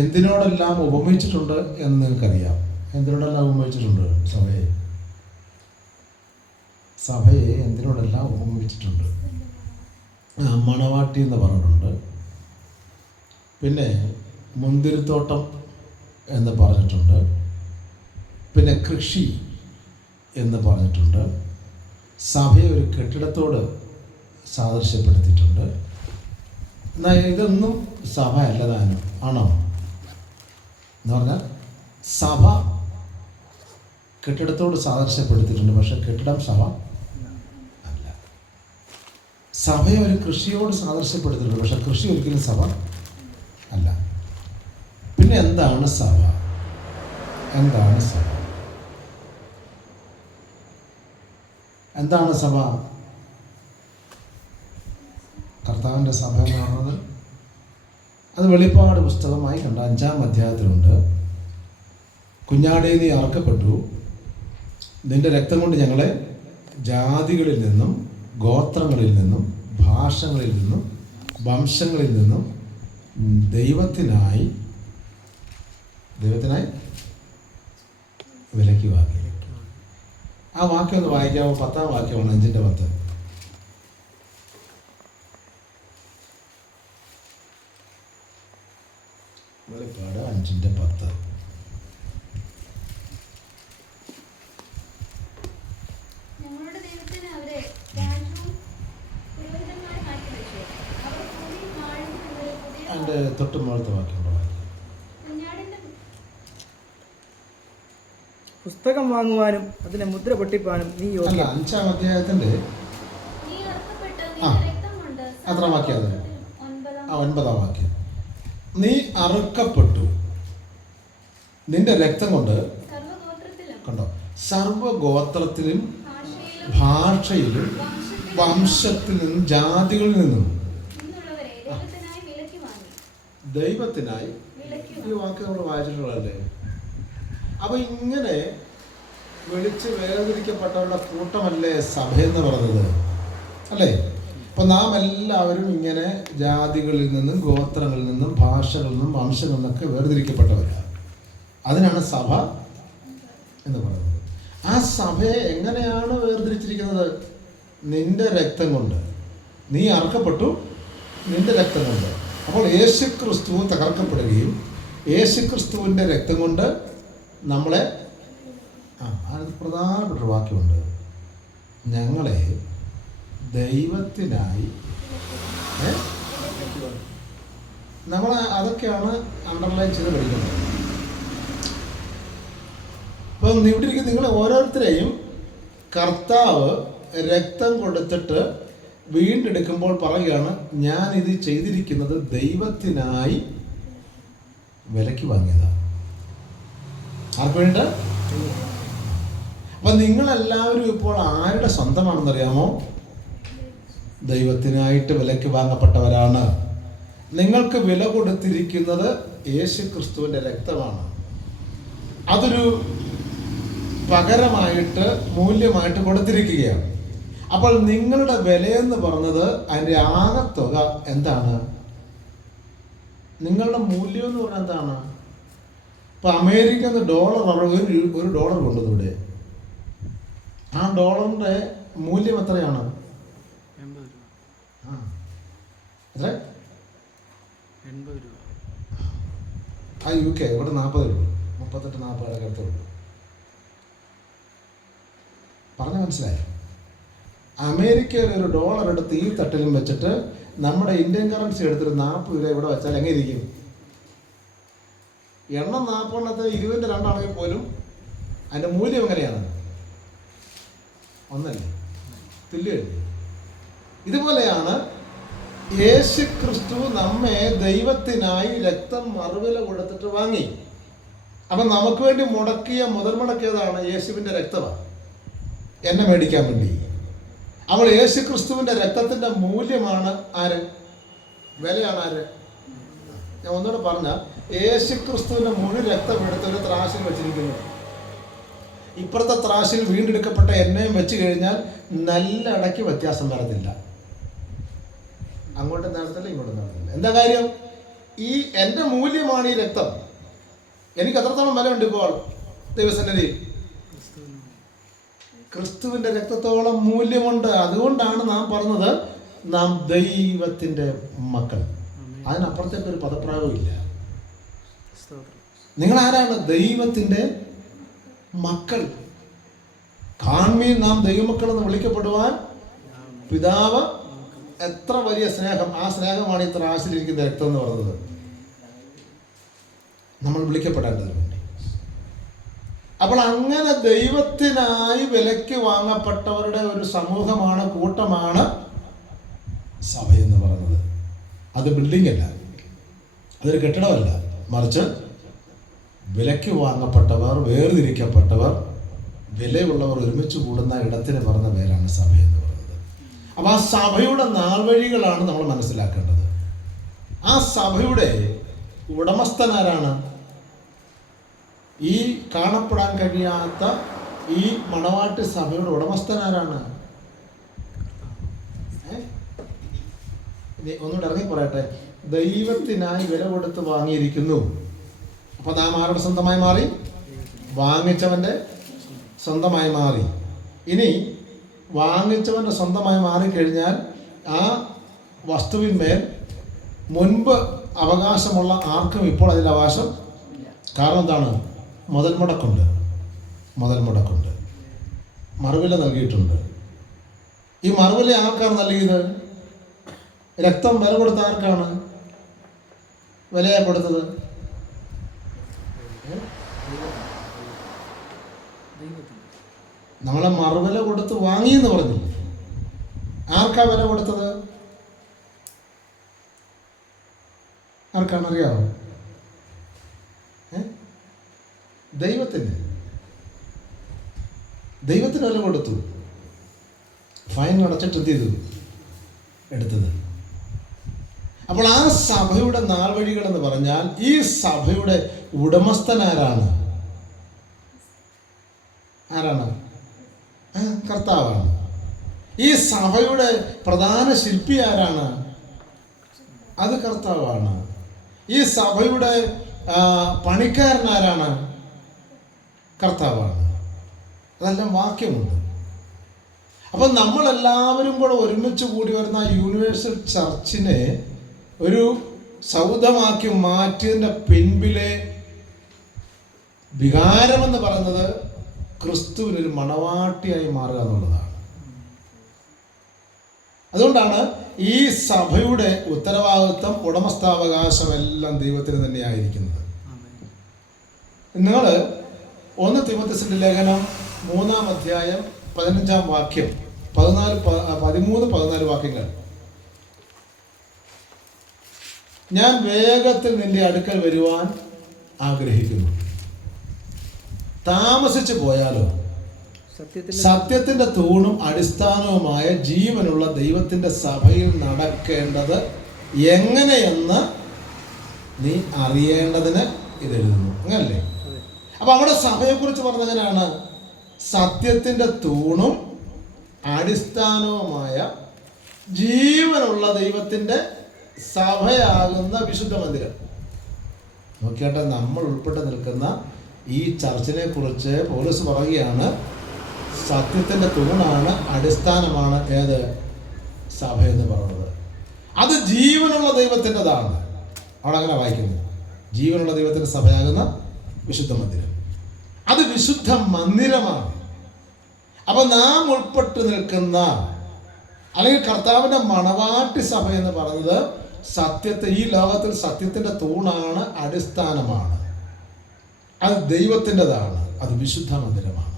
എന്തിനോടെല്ലാം ഉപമിച്ചിട്ടുണ്ട് എന്ന് നിങ്ങൾക്കറിയാം. എന്തിനോടെല്ലാം ഉപമിച്ചിട്ടുണ്ട്? സഭയെ എന്തിനോടെല്ലാം ഉപമിച്ചിട്ടുണ്ട്? മണവാട്ടി എന്ന് പറഞ്ഞിട്ടുണ്ട്. പിന്നെ മുന്തിരിത്തോട്ടം എന്ന് പറഞ്ഞിട്ടുണ്ട്. പിന്നെ കൃഷി എന്ന് പറഞ്ഞിട്ടുണ്ട്. സഭയെ ഒരു കെട്ടിടത്തോട് സാദൃശ്യപ്പെടുത്തിയിട്ടുണ്ട്. എന്നാൽ ഇതൊന്നും സഭ അല്ലതാനും ആണോ എന്ന് പറഞ്ഞാൽ സഭ കെട്ടിടത്തോട് സാദൃശ്യപ്പെടുത്തിയിട്ടുണ്ട്, പക്ഷെ കെട്ടിടം സഭ അല്ല. സഭയെ ഒരു കൃഷിയോട് സാദൃശ്യപ്പെടുത്തിയിട്ടുണ്ട്, പക്ഷെ കൃഷി ഒരിക്കലും സഭ അല്ല. പിന്നെ എന്താണ് സഭ? എന്താണ് സഭ? എന്താണ് സഭ? കർത്താവിൻ്റെ സഭ എന്ന് പറയുന്നത് അത് വെളിപ്പാട് പുസ്തകമായി കണ്ട 5-ാം അധ്യായത്തിലുണ്ട്. കുഞ്ഞാടേ നീ അറക്കപ്പെട്ടു, നിന്റെ രക്തം കൊണ്ട് ഞങ്ങളെ ജാതികളിൽ നിന്നും ഗോത്രങ്ങളിൽ നിന്നും ഭാഷകളിൽ നിന്നും വംശങ്ങളിൽ നിന്നും ദൈവത്തിനായി വിലയ്ക്ക് വാങ്ങി. ആ വാക്യം ഒന്ന് വായിക്കാമോ? 10-ാം വാക്യമാണ്, 5-10. വെളിപ്പാട് 5:10. അതിൻ്റെ തൊട്ട് മുകളിലത്തെ വാക്യം പുസ്തകം വാങ്ങുവാനും അതിനെ മുദ്ര പൊട്ടിപ്പാനും നീ അല്ല. 5-ാം അധ്യായത്തിൻ്റെ അത്ര വാക്യം അത് 9-ാം വാക്യം. നീ അറുക്കപ്പെട്ടു, നിന്റെ രക്തം കൊണ്ട് കണ്ടോ സർവഗോത്രത്തിലും ഭാഷയിലും വംശത്തിൽ നിന്നും ജാതികളിൽ നിന്നും ദൈവത്തിനായി. ഈ വാക്ക് നമ്മൾ വായിച്ചിട്ടുള്ളതല്ലേ? അപ്പൊ ഇങ്ങനെ വിളിച്ച് വേർതിരിക്കപ്പെട്ടവരുടെ കൂട്ടമല്ലേ സഭയെന്ന് പറഞ്ഞത്, അല്ലേ? അപ്പൊ നാം എല്ലാവരും ഇങ്ങനെ ജാതികളിൽ നിന്നും ഗോത്രങ്ങളിൽ നിന്നും ഭാഷകളിൽ നിന്നും വംശങ്ങളിൽ നിന്നൊക്കെ വേർതിരിക്കപ്പെട്ടവരാണ്. അതിനാണ് സഭ എന്ന് പറയുന്നത്. ആ സഭയെ എങ്ങനെയാണ് വേർതിരിച്ചിരിക്കുന്നത്? നിന്റെ രക്തം കൊണ്ട്. നീ അറക്കപ്പെട്ടു നിന്റെ രക്തം കൊണ്ട്. അപ്പോൾ യേശുക്രിസ്തു തകർക്കപ്പെടുകയും യേശുക്രിസ്തുവിൻ്റെ രക്തം കൊണ്ട് നമ്മളെ അത് പ്രധാനപ്പെട്ട വാക്യമുണ്ട്, ഞങ്ങളെ ദൈവത്തിനായി. നമ്മൾ അതൊക്കെയാണ് അണ്ടർലൈൻ ചെയ്ത് പഠിക്കുന്നത്. അപ്പം ഇവിടെ ഇരിക്കുന്ന നിങ്ങൾ ഓരോരുത്തരെയും കർത്താവ് രക്തം കൊടുത്തിട്ട് വീണ്ടെടുക്കുമ്പോൾ പറയുകയാണ്, ഞാനിത് ചെയ്തിരിക്കുന്നത് ദൈവത്തിനായി വിലയ്ക്ക് വാങ്ങിയതാണ്. ആർക്ക് വേണ്ട? അപ്പം നിങ്ങളെല്ലാവരും ഇപ്പോൾ ആരുടെ സ്വന്തമാണെന്നറിയാമോ? ദൈവത്തിനായിട്ട് വിലയ്ക്ക് വാങ്ങപ്പെട്ടവരാണ്. നിങ്ങൾക്ക് വില കൊടുത്തിരിക്കുന്നത് യേശുക്രിസ്തുവിൻ്റെ രക്തമാണ്. അതൊരു പകരമായിട്ട് മൂല്യമായിട്ട് കൊടുത്തിരിക്കുകയാണ്. അപ്പോൾ നിങ്ങളുടെ വിലയെന്ന് പറഞ്ഞത് അതിൻ്റെ ആകത്തുക എന്താണ്? നിങ്ങളുടെ മൂല്യം എന്ന് പറഞ്ഞാൽ എന്താണ്? ഇപ്പം അമേരിക്കന്ന് ഡോളർ അവിടെ ഒരു ഡോളർ കൊണ്ടത് ഇവിടെ. ആ ഡോളറിൻ്റെ മൂല്യം എത്രയാണ്? എത്ര? 80 രൂപ. ആ UK ഇവിടെ 40 രൂപ, 38-40 അടുത്തുള്ളൂ. പറഞ്ഞ മനസ്സിലായി? അമേരിക്കയിൽ ഒരു ഡോളർ എടുത്ത് ഈ തട്ടിലും വെച്ചിട്ട് നമ്മുടെ ഇന്ത്യൻ കറൻസി എടുത്തിട്ട് 40 രൂപ ഇവിടെ വെച്ചാൽ എങ്ങനെ ഇരിക്കും? എണ്ണം 40 20-ന്റെ 2 ആണെങ്കിൽ പോലും അതിൻ്റെ മൂല്യം എങ്ങനെയാണ്? ഒന്നല്ലേ? തുല്യമല്ലേ? ഇതുപോലെയാണ് യേശുക്രിസ്തു നമ്മെ ദൈവത്തിനായി രക്തം മറുവില കൊടുത്തിട്ട് വാങ്ങി. അപ്പം നമുക്ക് വേണ്ടി മുതൽമുടക്കിയതാണ് യേശുവിൻ്റെ രക്തമാണ്, എന്നെ മേടിക്കാൻ വേണ്ടി. അവൾ യേശുക്രിസ്തുവിൻ്റെ രക്തത്തിൻ്റെ മൂല്യമാണ് ആര്? വിലയാണ് ആര്? ഞാൻ ഒന്നുകൂടെ പറഞ്ഞാൽ, യേശുക്രിസ്തുവിൻ്റെ മുഴു രക്തം എടുത്തൊരു ത്രാശിൽ വെച്ചിരിക്കുന്നു. ഇപ്പുറത്തെ ത്രാശിൽ വീണ്ടെടുക്കപ്പെട്ട എണ്ണയും വെച്ച് കഴിഞ്ഞാൽ നല്ല ഇടയ്ക്ക് വ്യത്യാസം വരത്തില്ല. അങ്ങോട്ടും നടത്തില്ല, ഇങ്ങോട്ടും നടത്തില്ല. എന്താ കാര്യം? ഈ എൻ്റെ മൂല്യമാണ് ഈ രക്തം. എനിക്ക് എത്രത്തോളം വിലയുണ്ട് ഇപ്പോൾ ദൈവസന്നിധിയിൽ? ക്രിസ്തുവിൻ്റെ രക്തത്തോളം മൂല്യമുണ്ട്. അതുകൊണ്ടാണ് നാം പറഞ്ഞത് നാം ദൈവത്തിൻ്റെ മക്കൾ. അതിനപ്പുറത്തേക്കൊരു പദപ്രയോഗമില്ല. നിങ്ങൾ ആരാണ്? ദൈവത്തിൻ്റെ മക്കൾ. കാൺമീൻ നാം ദൈവമക്കൾ എന്ന് വിളിക്കപ്പെടുവാൻ പിതാവ് എത്ര വലിയ സ്നേഹം. ആ സ്നേഹമാണ് ഈ ത്രാസിലിരിക്കുന്ന രക്തം എന്ന് പറയുന്നത്. നമ്മൾ വിളിക്കപ്പെടേണ്ടതിന് വേണ്ടി. അപ്പോൾ അങ്ങനെ ദൈവത്തിനായി വിലയ്ക്ക് വാങ്ങപ്പെട്ടവരുടെ ഒരു സമൂഹമാണ്, കൂട്ടമാണ് സഭ എന്ന് പറയുന്നത്. അത് ബിൽഡിംഗ് അല്ല, അതൊരു കെട്ടിടമല്ല, മറിച്ച് വിലയ്ക്ക് വാങ്ങപ്പെട്ടവർ, വേർതിരിക്കപ്പെട്ടവർ, വിലയുള്ളവർ ഒരുമിച്ച് കൂടുന്ന ഇടത്തിന് പറഞ്ഞ പേരാണ് സഭ എന്ന് പറയുന്നത്. അപ്പോൾ ആ സഭയുടെ നാൾവഴികളാണ് നമ്മൾ മനസ്സിലാക്കേണ്ടത്. ആ സഭയുടെ ഉടമസ്ഥനാരാണ്? ഈ കാണപ്പെടാൻ കഴിയാത്ത ഈ മണവാട്ടി സഭയുടെ ഉടമസ്ഥനാരാണ്? ഒന്നുകൂടെ ഇറങ്ങി പറയട്ടെ. ദൈവത്തിനായി വില കൊടുത്ത് വാങ്ങിയിരിക്കുന്നു. അപ്പൊ നാം ആരുടെ സ്വന്തമായി മാറി? വാങ്ങിച്ചവന്റെ സ്വന്തമായി മാറി. ഇനി വാങ്ങിച്ചവന്റെ സ്വന്തമായി മാറിക്കഴിഞ്ഞാൽ ആ വസ്തുവിന്മേൽ മുൻപ് അവകാശമുള്ള ആർക്കും ഇപ്പോൾ അതിൽ അവകാശം. കാരണം എന്താണ്? മുതൽ മുടക്കുണ്ട്, മറുവില നൽകിയിട്ടുണ്ട്. ഈ മറുവില ആർക്കാണ് നൽകിയത്? രക്തം വില കൊടുത്ത ആർക്കാണ് വിലയെ കൊടുത്തത്? നമ്മളെ മറുവില കൊടുത്ത് വാങ്ങി എന്ന് പറഞ്ഞു. ആർക്കാ വില കൊടുത്തത്? ആർക്കാണറിയാമോ? ദൈവത്തിന് വില കൊടുത്തു. ഫൈൻ അടച്ചിട്ട് എന്ത് ചെയ്തു? എടുത്തത്. അപ്പോൾ ആ സഭയുടെ നാൾവഴികൾ എന്ന് പറഞ്ഞാൽ ഈ സഭയുടെ ഉടമസ്ഥനാരാണ്? ആരാണ്? കർത്താവാണ്. ഈ സഭയുടെ പ്രധാന ശില്പി ആരാണ്? അത് കർത്താവാണ്. ഈ സഭയുടെ പണിക്കാരനാരാണ്? കർത്താവാണ്. അതെല്ലാം വാക്യമുണ്ട്. അപ്പം നമ്മളെല്ലാവരും കൂടെ ഒരുമിച്ച് കൂടി വരുന്ന യൂണിവേഴ്സൽ ചർച്ചിനെ ഒരു സൗധമാക്കി മാറ്റിയതിൻ്റെ പിൻപിലെ വികാരമെന്ന് പറയുന്നത് ക്രിസ്തുവിനൊരു മണവാട്ടിയായി മാറുക എന്നുള്ളതാണ്. അതുകൊണ്ടാണ് ഈ സഭയുടെ ഉത്തരവാദിത്വം, ഉടമസ്ഥാവകാശം എല്ലാം ദൈവത്തിന് തന്നെയായിരിക്കുന്നത്. നിങ്ങൾ 1 തിമോഥെയോസിന്റെ ലേഖനം 3-ാം അധ്യായം 15-ാം വാക്യം, 13-14 വാക്യങ്ങൾ. ഞാൻ വേഗത്തിൽ നിന്റെ അടുക്കൽ വരുവാൻ ആഗ്രഹിക്കുന്നു. താമസിച്ചു പോയാലോ സത്യത്തിന്റെ തൂണും അടിസ്ഥാനവുമായ ജീവനുള്ള ദൈവത്തിന്റെ സഭയിൽ നടക്കേണ്ടത് എങ്ങനെയെന്ന് നീ അറിയേണ്ടതിന് ഇതെഴുതുന്നു. അങ്ങനല്ലേ? അപ്പൊ അവിടെ സഭയെക്കുറിച്ച് പറഞ്ഞതിനാണ് സത്യത്തിന്റെ തൂണും അടിസ്ഥാനവുമായ ജീവനുള്ള ദൈവത്തിന്റെ സഭയാകുന്ന വിശുദ്ധ മന്ദിരം. നോക്കിയാട്ടെ, നമ്മൾ ഉൾപ്പെട്ട് നിൽക്കുന്ന ഈ ചർച്ചിനെ കുറിച്ച് പൗലോസ് പറയുകയാണ്, സത്യത്തിന്റെ തൂണാണ്, അടിസ്ഥാനമാണ് ഏത്? സഭ എന്ന് പറയുന്നത്. അത് ജീവനുള്ള ദൈവത്തിൻ്റെതാണ്. അവിടെ അങ്ങനെ വായിക്കുന്നത്, ജീവനുള്ള ദൈവത്തിന്റെ സഭയാകുന്ന വിശുദ്ധ മന്ദിരം. അത് വിശുദ്ധ മന്ദിരമാണ്. അപ്പൊ നാം ഉൾപ്പെട്ട് നിൽക്കുന്ന അല്ലെങ്കിൽ കർത്താവിന്റെ മണവാട്ടി സഭ എന്ന് പറയുന്നത് സത്യത്തെ, ഈ ലോകത്തിൽ സത്യത്തിന്റെ തൂണാണ്, അടിസ്ഥാനമാണ്. അത് ദൈവത്തിൻ്റെതാണ്, അത് വിശുദ്ധ മന്ദിരമാണ്.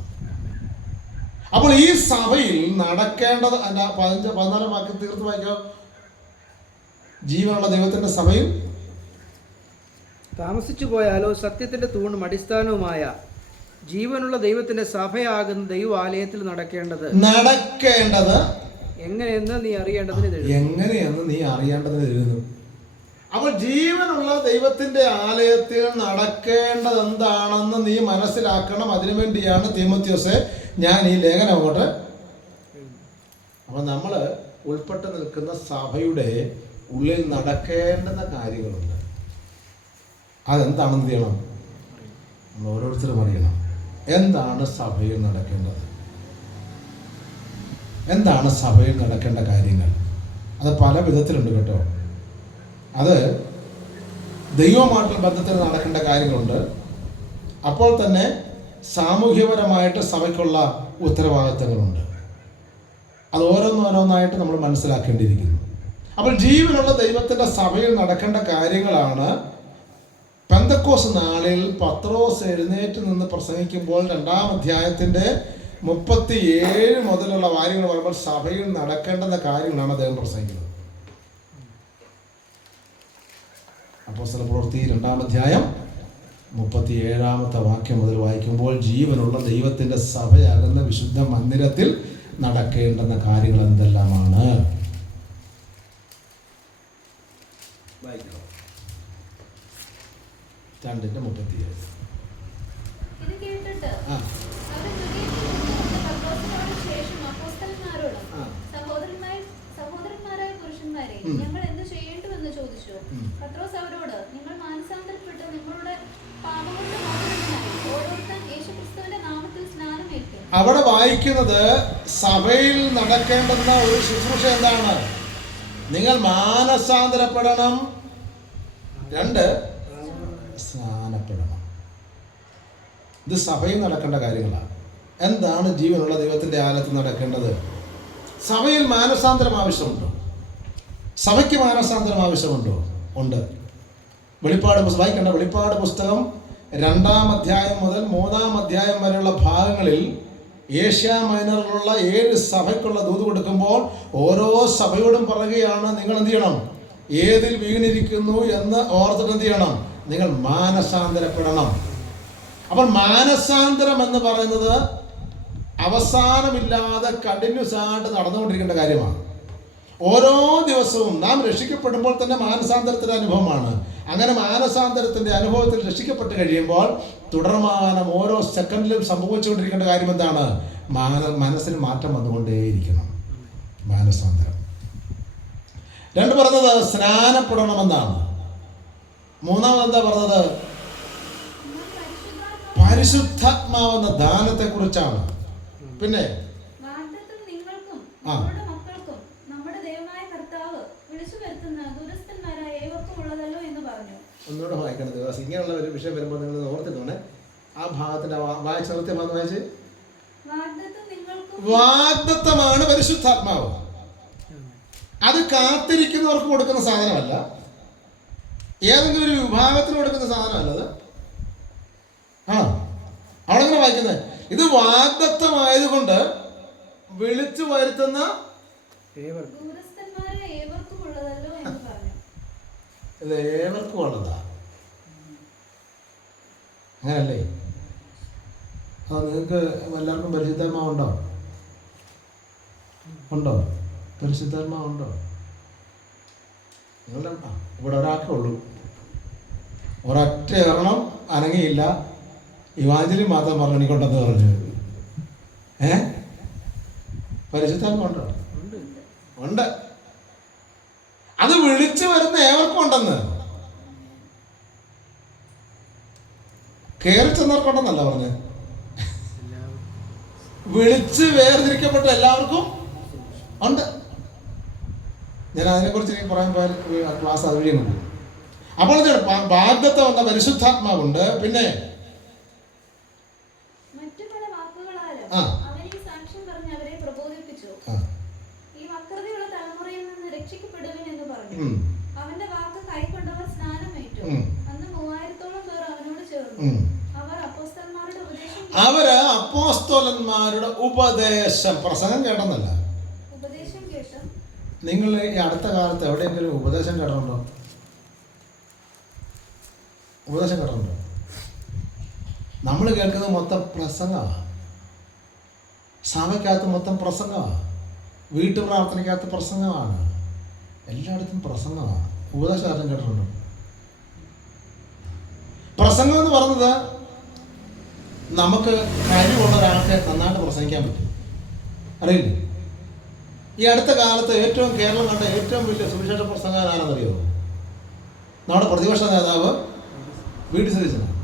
അപ്പോൾ ഈ സഭയിൽ നടക്കേണ്ടത് 14 വാക്യം തീർത്ത് വായിക്കോ. ജീവനുള്ള ദൈവത്തിന്റെ സഭയിൽ താമസിച്ചു പോയാലോ സത്യത്തിന്റെ തൂണും അടിസ്ഥാനവുമായ ജീവനുള്ള ദൈവത്തിന്റെ സഭയാകുന്ന ദൈവാലയത്തിൽ നടക്കേണ്ടത് എങ്ങനെയെന്ന് നീ അറിയേണ്ടതിന് എഴുതുന്നു. അപ്പോൾ ജീവനുള്ള ദൈവത്തിന്റെ ആലയത്തിൽ നടക്കേണ്ടത് എന്താണെന്ന് നീ മനസ്സിലാക്കണം. അതിനുവേണ്ടിയാണ് തീമോഥെയോസേ ഞാൻ ഈ ലേഖനം അങ്ങോട്ട്. അപ്പൊ നമ്മൾ ഉൾപ്പെട്ട് നിൽക്കുന്ന സഭയുടെ ഉള്ളിൽ നടക്കേണ്ടുന്ന കാര്യങ്ങളുണ്ട്. അതെന്താണെന്ന് ചെയ്യണം? നമ്മൾ ഓരോരുത്തരും അറിയണം. എന്താണ് സഭയിൽ നടക്കേണ്ടത്? എന്താണ് സഭയിൽ നടക്കേണ്ട കാര്യങ്ങൾ? അത് പല വിധത്തിലുണ്ട് കേട്ടോ. അത് ദൈവമായിട്ടുള്ള ബന്ധത്തിൽ നടക്കേണ്ട കാര്യങ്ങളുണ്ട്. അപ്പോൾ തന്നെ സാമൂഹ്യപരമായിട്ട് സഭയ്ക്കുള്ള ഉത്തരവാദിത്തങ്ങളുണ്ട്. അത് ഓരോന്നോരോന്നായിട്ട് നമ്മൾ മനസ്സിലാക്കേണ്ടിയിരിക്കുന്നു. അപ്പോൾ ജീവനുള്ള ദൈവത്തിൻ്റെ സഭയിൽ നടക്കേണ്ട കാര്യങ്ങളാണ് പെന്തക്കോസ്ത് നാളിൽ പത്രോസ് എഴുന്നേറ്റ് നിന്ന് പ്രസംഗിക്കുമ്പോൾ 2-ാം അധ്യായത്തിൻ്റെ 37 മുതലുള്ള കാര്യങ്ങൾ പറയുമ്പോൾ സഭയിൽ നടക്കേണ്ടുന്ന കാര്യങ്ങളാണ് അദ്ദേഹം പ്രസംഗിക്കുന്നത്. അപ്പോസ്തലപ്രവൃത്തി 2-ാം അധ്യായം 37-ാമത്തെ വാക്യം മുതൽ വായിക്കുമ്പോൾ ജീവനുള്ള ദൈവത്തിൻ്റെ സഭയാകുന്ന വിശുദ്ധ മന്ദിരത്തിൽ നടക്കേണ്ടുന്ന കാര്യങ്ങൾ എന്തെല്ലാമാണ്? 2:37. ഇത് കേട്ടിട്ട് സഹോദരന്മാരായ പുരുഷന്മാരെ, ഞങ്ങൾ എന്ത് ചെയ്യേണ്ടുവെന്ന് ചോദിച്ചു. പത്രോസ് അവരോട്, നിങ്ങൾ മാനസാന്തരപ്പെട്ട് നിങ്ങളുടെ പാപങ്ങളുടെ മോചനത്തിനായി ഓരോരുത്തൻ യേശുക്രിസ്തുവിന്റെ നാമത്തിൽ സ്നാനമേൽക്കും. അവിടെ വായിക്കുന്നത് സഭയിൽ നടക്കേണ്ടുന്ന ഒരു ശുശ്രൂഷ എന്താണ്? നിങ്ങൾ മാനസാന്തരപ്പെടണം, 2 സ്നാനപ്പെടണം. ഇത് സഭയിൽ നടക്കേണ്ട കാര്യങ്ങളാണ്. എന്താണ് ജീവനുള്ള ദൈവത്തിൻ്റെ ആലയത്തിൽ നടക്കേണ്ടത്? സഭയിൽ മാനസാന്തരം ആവശ്യമുണ്ടോ? സഭയ്ക്ക് മാനസാന്തരം ആവശ്യമുണ്ടോ? ഉണ്ട്. വെളിപ്പാട് വായിക്കേണ്ട വെളിപ്പാട് പുസ്തകം 2-ാം അധ്യായം മുതൽ 3-ാം അധ്യായം വരെയുള്ള ഭാഗങ്ങളിൽ ഏഷ്യ മൈനറിലുള്ള 7 സഭയ്ക്കുള്ള ദൂത് കൊടുക്കുമ്പോൾ ഓരോ സഭയോടും പറയുകയാണ്, നിങ്ങൾ എന്ത് ചെയ്യണം? ഏതിൽ വീണിരിക്കുന്നു എന്ന് ഓർത്തിട്ട് എന്ത് ചെയ്യണം? നിങ്ങൾ മാനസാന്തരപ്പെടണം. അപ്പോൾ മാനസാന്തരം എന്ന് പറയുന്നത് അവസാനമില്ലാതെ കണ്ടിന്യൂസ് ആയിട്ട് നടന്നുകൊണ്ടിരിക്കേണ്ട കാര്യമാണ്. ഓരോ ദിവസവും നാം രക്ഷിക്കപ്പെടുമ്പോൾ തന്നെ മാനസാന്തരത്തിൻ്റെ അനുഭവമാണ്. അങ്ങനെ മാനസാന്തരത്തിൻ്റെ അനുഭവത്തിൽ രക്ഷിക്കപ്പെട്ട് കഴിയുമ്പോൾ തുടർമാനം ഓരോ സെക്കൻഡിലും സംഭവിച്ചുകൊണ്ടിരിക്കേണ്ട കാര്യം എന്താണ്? മനസ്സിന് മാറ്റം വന്നുകൊണ്ടേയിരിക്കണം. മാനസാന്തരം. 2 പറഞ്ഞത് സ്നാനപ്പെടണമെന്നാണ്. 3-ാമത് എന്താ പറഞ്ഞത്? പരിശുദ്ധാത്മാവെന്ന ദാനത്തെ കുറിച്ചാണ്. പിന്നെ ഒന്നുകൂടെ വായിക്കണം ദിവസം. ഇങ്ങനെയുള്ള ഒരു വിഷയം വരുമ്പോൾ നിങ്ങൾ ഓർത്തിട്ടോണേ. ആ ഭാഗത്തിന്റെ വായിച്ച വന്ന് വായിച്ച്. വാഗ്ദത്തമാണ് പരിശുദ്ധാത്മാവ്. അത് കാത്തിരിക്കുന്നവർക്ക് കൊടുക്കുന്ന സാധനമല്ല, ഏതെങ്കിലും ഒരു വിഭാഗത്തിന് കൊടുക്കുന്ന സാധനമല്ലത്. അവിടെ ഇങ്ങനെ വായിക്കുന്നത്, ഇത് വാഗ്ദത്തമായതുകൊണ്ട് വിളിച്ചു വരുത്തുന്ന ഇത് ഏവർക്കും ഉള്ളതാ. അങ്ങനല്ലേ? അത് നിങ്ങൾക്ക് എല്ലാവർക്കും പരിശുദ്ധാത്മാവുണ്ടോ? ഉണ്ടോ? പരിശുദ്ധാത്മാവുണ്ടോ? നിങ്ങളുടെ ഇവിടെ ഒരാൾക്കേ ഉള്ളൂ. ഒരൊറ്റ എറണം അനങ്ങിയില്ല. ഇവാഞ്ചലി മാത്രം പറഞ്ഞു എനിക്കുണ്ടെന്ന് പറഞ്ഞു. പരിശുദ്ധാത്മാവുണ്ടോ? ഉണ്ട്. അത് വിളിച്ചു വരുന്ന ഏവർക്കും ഉണ്ടെന്ന്. കയറി ചെന്നവർക്കുണ്ടെന്നല്ല പറഞ്ഞ്, വിളിച്ച് വേർതിരിക്കപ്പെട്ട എല്ലാവർക്കും ഉണ്ട്. ഞാൻ അതിനെക്കുറിച്ച് എനിക്ക് പറയാൻ പോയാൽ ക്ലാസ് അതുവഴിയാണ് പോകും. അപ്പോൾ വാഗ്ദത്തം എന്ന പരിശുദ്ധാത്മാവുണ്ട്. പിന്നെ അവന്റെ വാക്ക് കൈക്കൊണ്ടവർ സ്നാനമേറ്റു. അന്ന് 3000-ഓളം പേർ അവനോട് ചേർന്നു. അവര് അപ്പോസ്തലന്മാരുടെ ഉപദേശം, പ്രസംഗം കേട്ടെന്നല്ല, ഉപദേശം കേട്ടു. നിങ്ങൾ ഈ അടുത്ത കാലത്ത് എവിടെയെങ്കിലും ഉപദേശം കേട്ടിട്ടുണ്ടോ? ഉപദേശം കേട്ടിട്ടുണ്ടോ? നമ്മൾ കേൾക്കുന്നത് മൊത്തം പ്രസംഗമാണ്. സഭയ്ക്കകത്ത് മൊത്തം പ്രസംഗമാണ്. വീട്ടു പ്രാർത്ഥനയ്ക്കകത്ത് പ്രസംഗമാണ്. എല്ലായിടത്തും പ്രസംഗമാണ്. ഉപദേശം ആരും കേട്ടിട്ടുണ്ടോ? പ്രസംഗം എന്ന് പറഞ്ഞത് നമുക്ക് കഴിവുള്ള ഒരാൾക്ക് നന്നായിട്ട് പ്രസംഗിക്കാൻ പറ്റും. അറിയില്ലേ? ഈ അടുത്ത കാലത്ത് കേരളം കണ്ട ഏറ്റവും വലിയ സുവിശേഷ പ്രസംഗകാരനാണെന്നറിയോ? നമ്മുടെ പ്രതിപക്ഷ നേതാവ് വീട്ടിൽ സതീശനാണ്.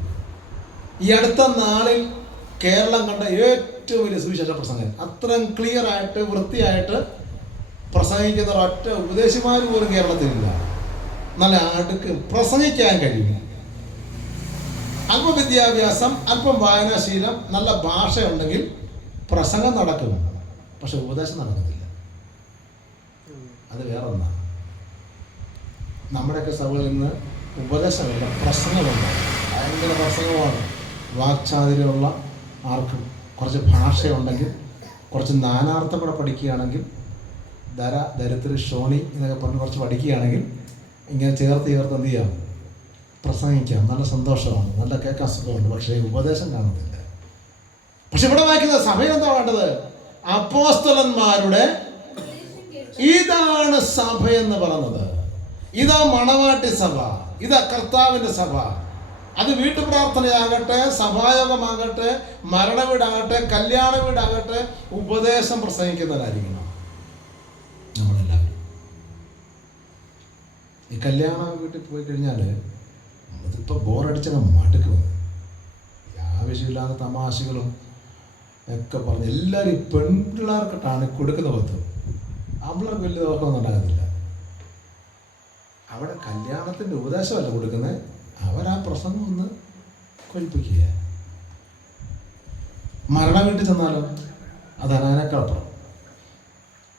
ഈ അടുത്ത നാളിൽ കേരളം കണ്ട ഏറ്റവും വലിയ സുവിശേഷ പ്രസംഗം. അത്രയും ക്ലിയർ ആയിട്ട് വൃത്തിയായിട്ട് പ്രസംഗിക്കുന്ന ഒരൊറ്റ ഉപദേശിമാർ പോലും കേരളത്തിലില്ല. നല്ല അടുക്ക് പ്രസംഗിക്കാൻ കഴിയും. അല്പം വിദ്യാഭ്യാസം, അല്പം വായനാശീലം, നല്ല ഭാഷയുണ്ടെങ്കിൽ പ്രസംഗം നടക്കും. പക്ഷെ ഉപദേശം നടക്കത്തില്ല. അത് വേറെ ഒന്നാണ്. നമ്മുടെയൊക്കെ സഭകളിൽ നിന്ന് ഉപദേശമില്ല, പ്രസംഗമുണ്ട്. ഭയങ്കര പ്രസംഗമാണ്. വാക്ചാതുര്യമുള്ള ആർക്കും കുറച്ച് ഭാഷയുണ്ടെങ്കിൽ, കുറച്ച് നാനാർത്ഥം കൂടെ പഠിക്കുകയാണെങ്കിൽ, ദരിദ്ര ഷോണി എന്നൊക്കെ പറഞ്ഞ് കുറച്ച് പഠിക്കുകയാണെങ്കിൽ ഇങ്ങനെ ചേർത്ത് എന്ത് ചെയ്യാം, പ്രസംഗിക്കാം. നല്ല സന്തോഷമാണ്, നല്ല കേൾക്കാൻ സുഖമുണ്ട്. പക്ഷേ ഉപദേശം കാണത്തില്ല. പക്ഷെ ഇവിടെ വായിക്കുന്നത് സഭയിൽ എന്താ വേണ്ടത്? അപ്പോസ്തലന്മാരുടെ ഇതാണ് സഭ എന്ന് പറയുന്നത്. ഇതാ മണവാട്ടി സഭ, ഇതാ കർത്താവിൻ്റെ സഭ. അത് വീട്ടുപ്രാർത്ഥനയാകട്ടെ, സഭായോഗമാകട്ടെ, മരണ വീടാകട്ടെ, കല്യാണ വീടാകട്ടെ, ഉപദേശം പ്രസംഗിക്കുന്നവരായിരിക്കണം നമ്മളെല്ലാവരും. ഈ കല്യാണ വീട്ടിൽ പോയി കഴിഞ്ഞാൽ അതിപ്പോൾ ബോറടിച്ചങ്ങ് മടുക്കും. ആവശ്യമില്ലാത്ത തമാശകളും ഒക്കെ പറഞ്ഞ് എല്ലാവരും പെൺപിള്ളേർക്കിട്ടാണ് കൊടുക്കുന്ന പത്ത്. ആമ്പിള്ളേർക്ക് വലിയ ദോഷമൊന്നും ഉണ്ടാകത്തില്ല. അവിടെ കല്യാണത്തിൻ്റെ ഉപദേശമല്ല കൊടുക്കുന്നത്, അവരാ പ്രസംഗം ഒന്ന് കൊഴിപ്പിക്കുക. മരണ വീട്ടിൽ ചെന്നാലോ അതാണ് അതിനേക്കാളപ്പുറം.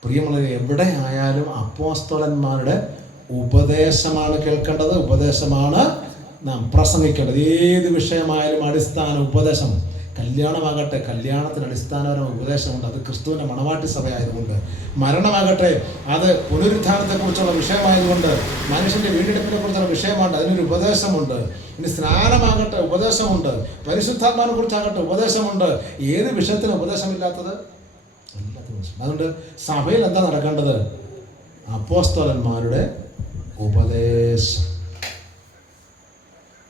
പ്രിയമുള്ളവരെ, എവിടെ ആയാലും അപ്പോസ്തലന്മാരുടെ ഉപദേശമാണ് കേൾക്കേണ്ടത്, ഉപദേശമാണ് നാം പ്രസംഗിക്കേണ്ടത്. ഏത് വിഷയമായാലും അടിസ്ഥാന ഉപദേശം. കല്യാണമാകട്ടെ, കല്യാണത്തിന് അടിസ്ഥാനപരമായ ഉപദേശമുണ്ട്. അത് ക്രിസ്തുവിൻ്റെ മണവാട്ടി സഭയായതുകൊണ്ട്. മരണമാകട്ടെ, അത് പുനരുത്ഥാനത്തെക്കുറിച്ചുള്ള വിഷയമായതുകൊണ്ട്, മനുഷ്യൻ്റെ വീണ്ടെടുപ്പിനെ കുറിച്ചുള്ള വിഷയമുണ്ട്, അതിനൊരു ഉപദേശമുണ്ട്. ഇനി സ്നാനമാകട്ടെ, ഉപദേശമുണ്ട്. പരിശുദ്ധാത്മാവിനെ കുറിച്ചാകട്ടെ, ഉപദേശമുണ്ട്. ഏത് വിഷയത്തിന് ഉപദേശമില്ലാത്തത്? എല്ലാത്തിനും. അതുകൊണ്ട് സഭയിൽ എന്താ നടക്കേണ്ടത്? അപ്പോസ്തലന്മാരുടെ ഉപദേശം.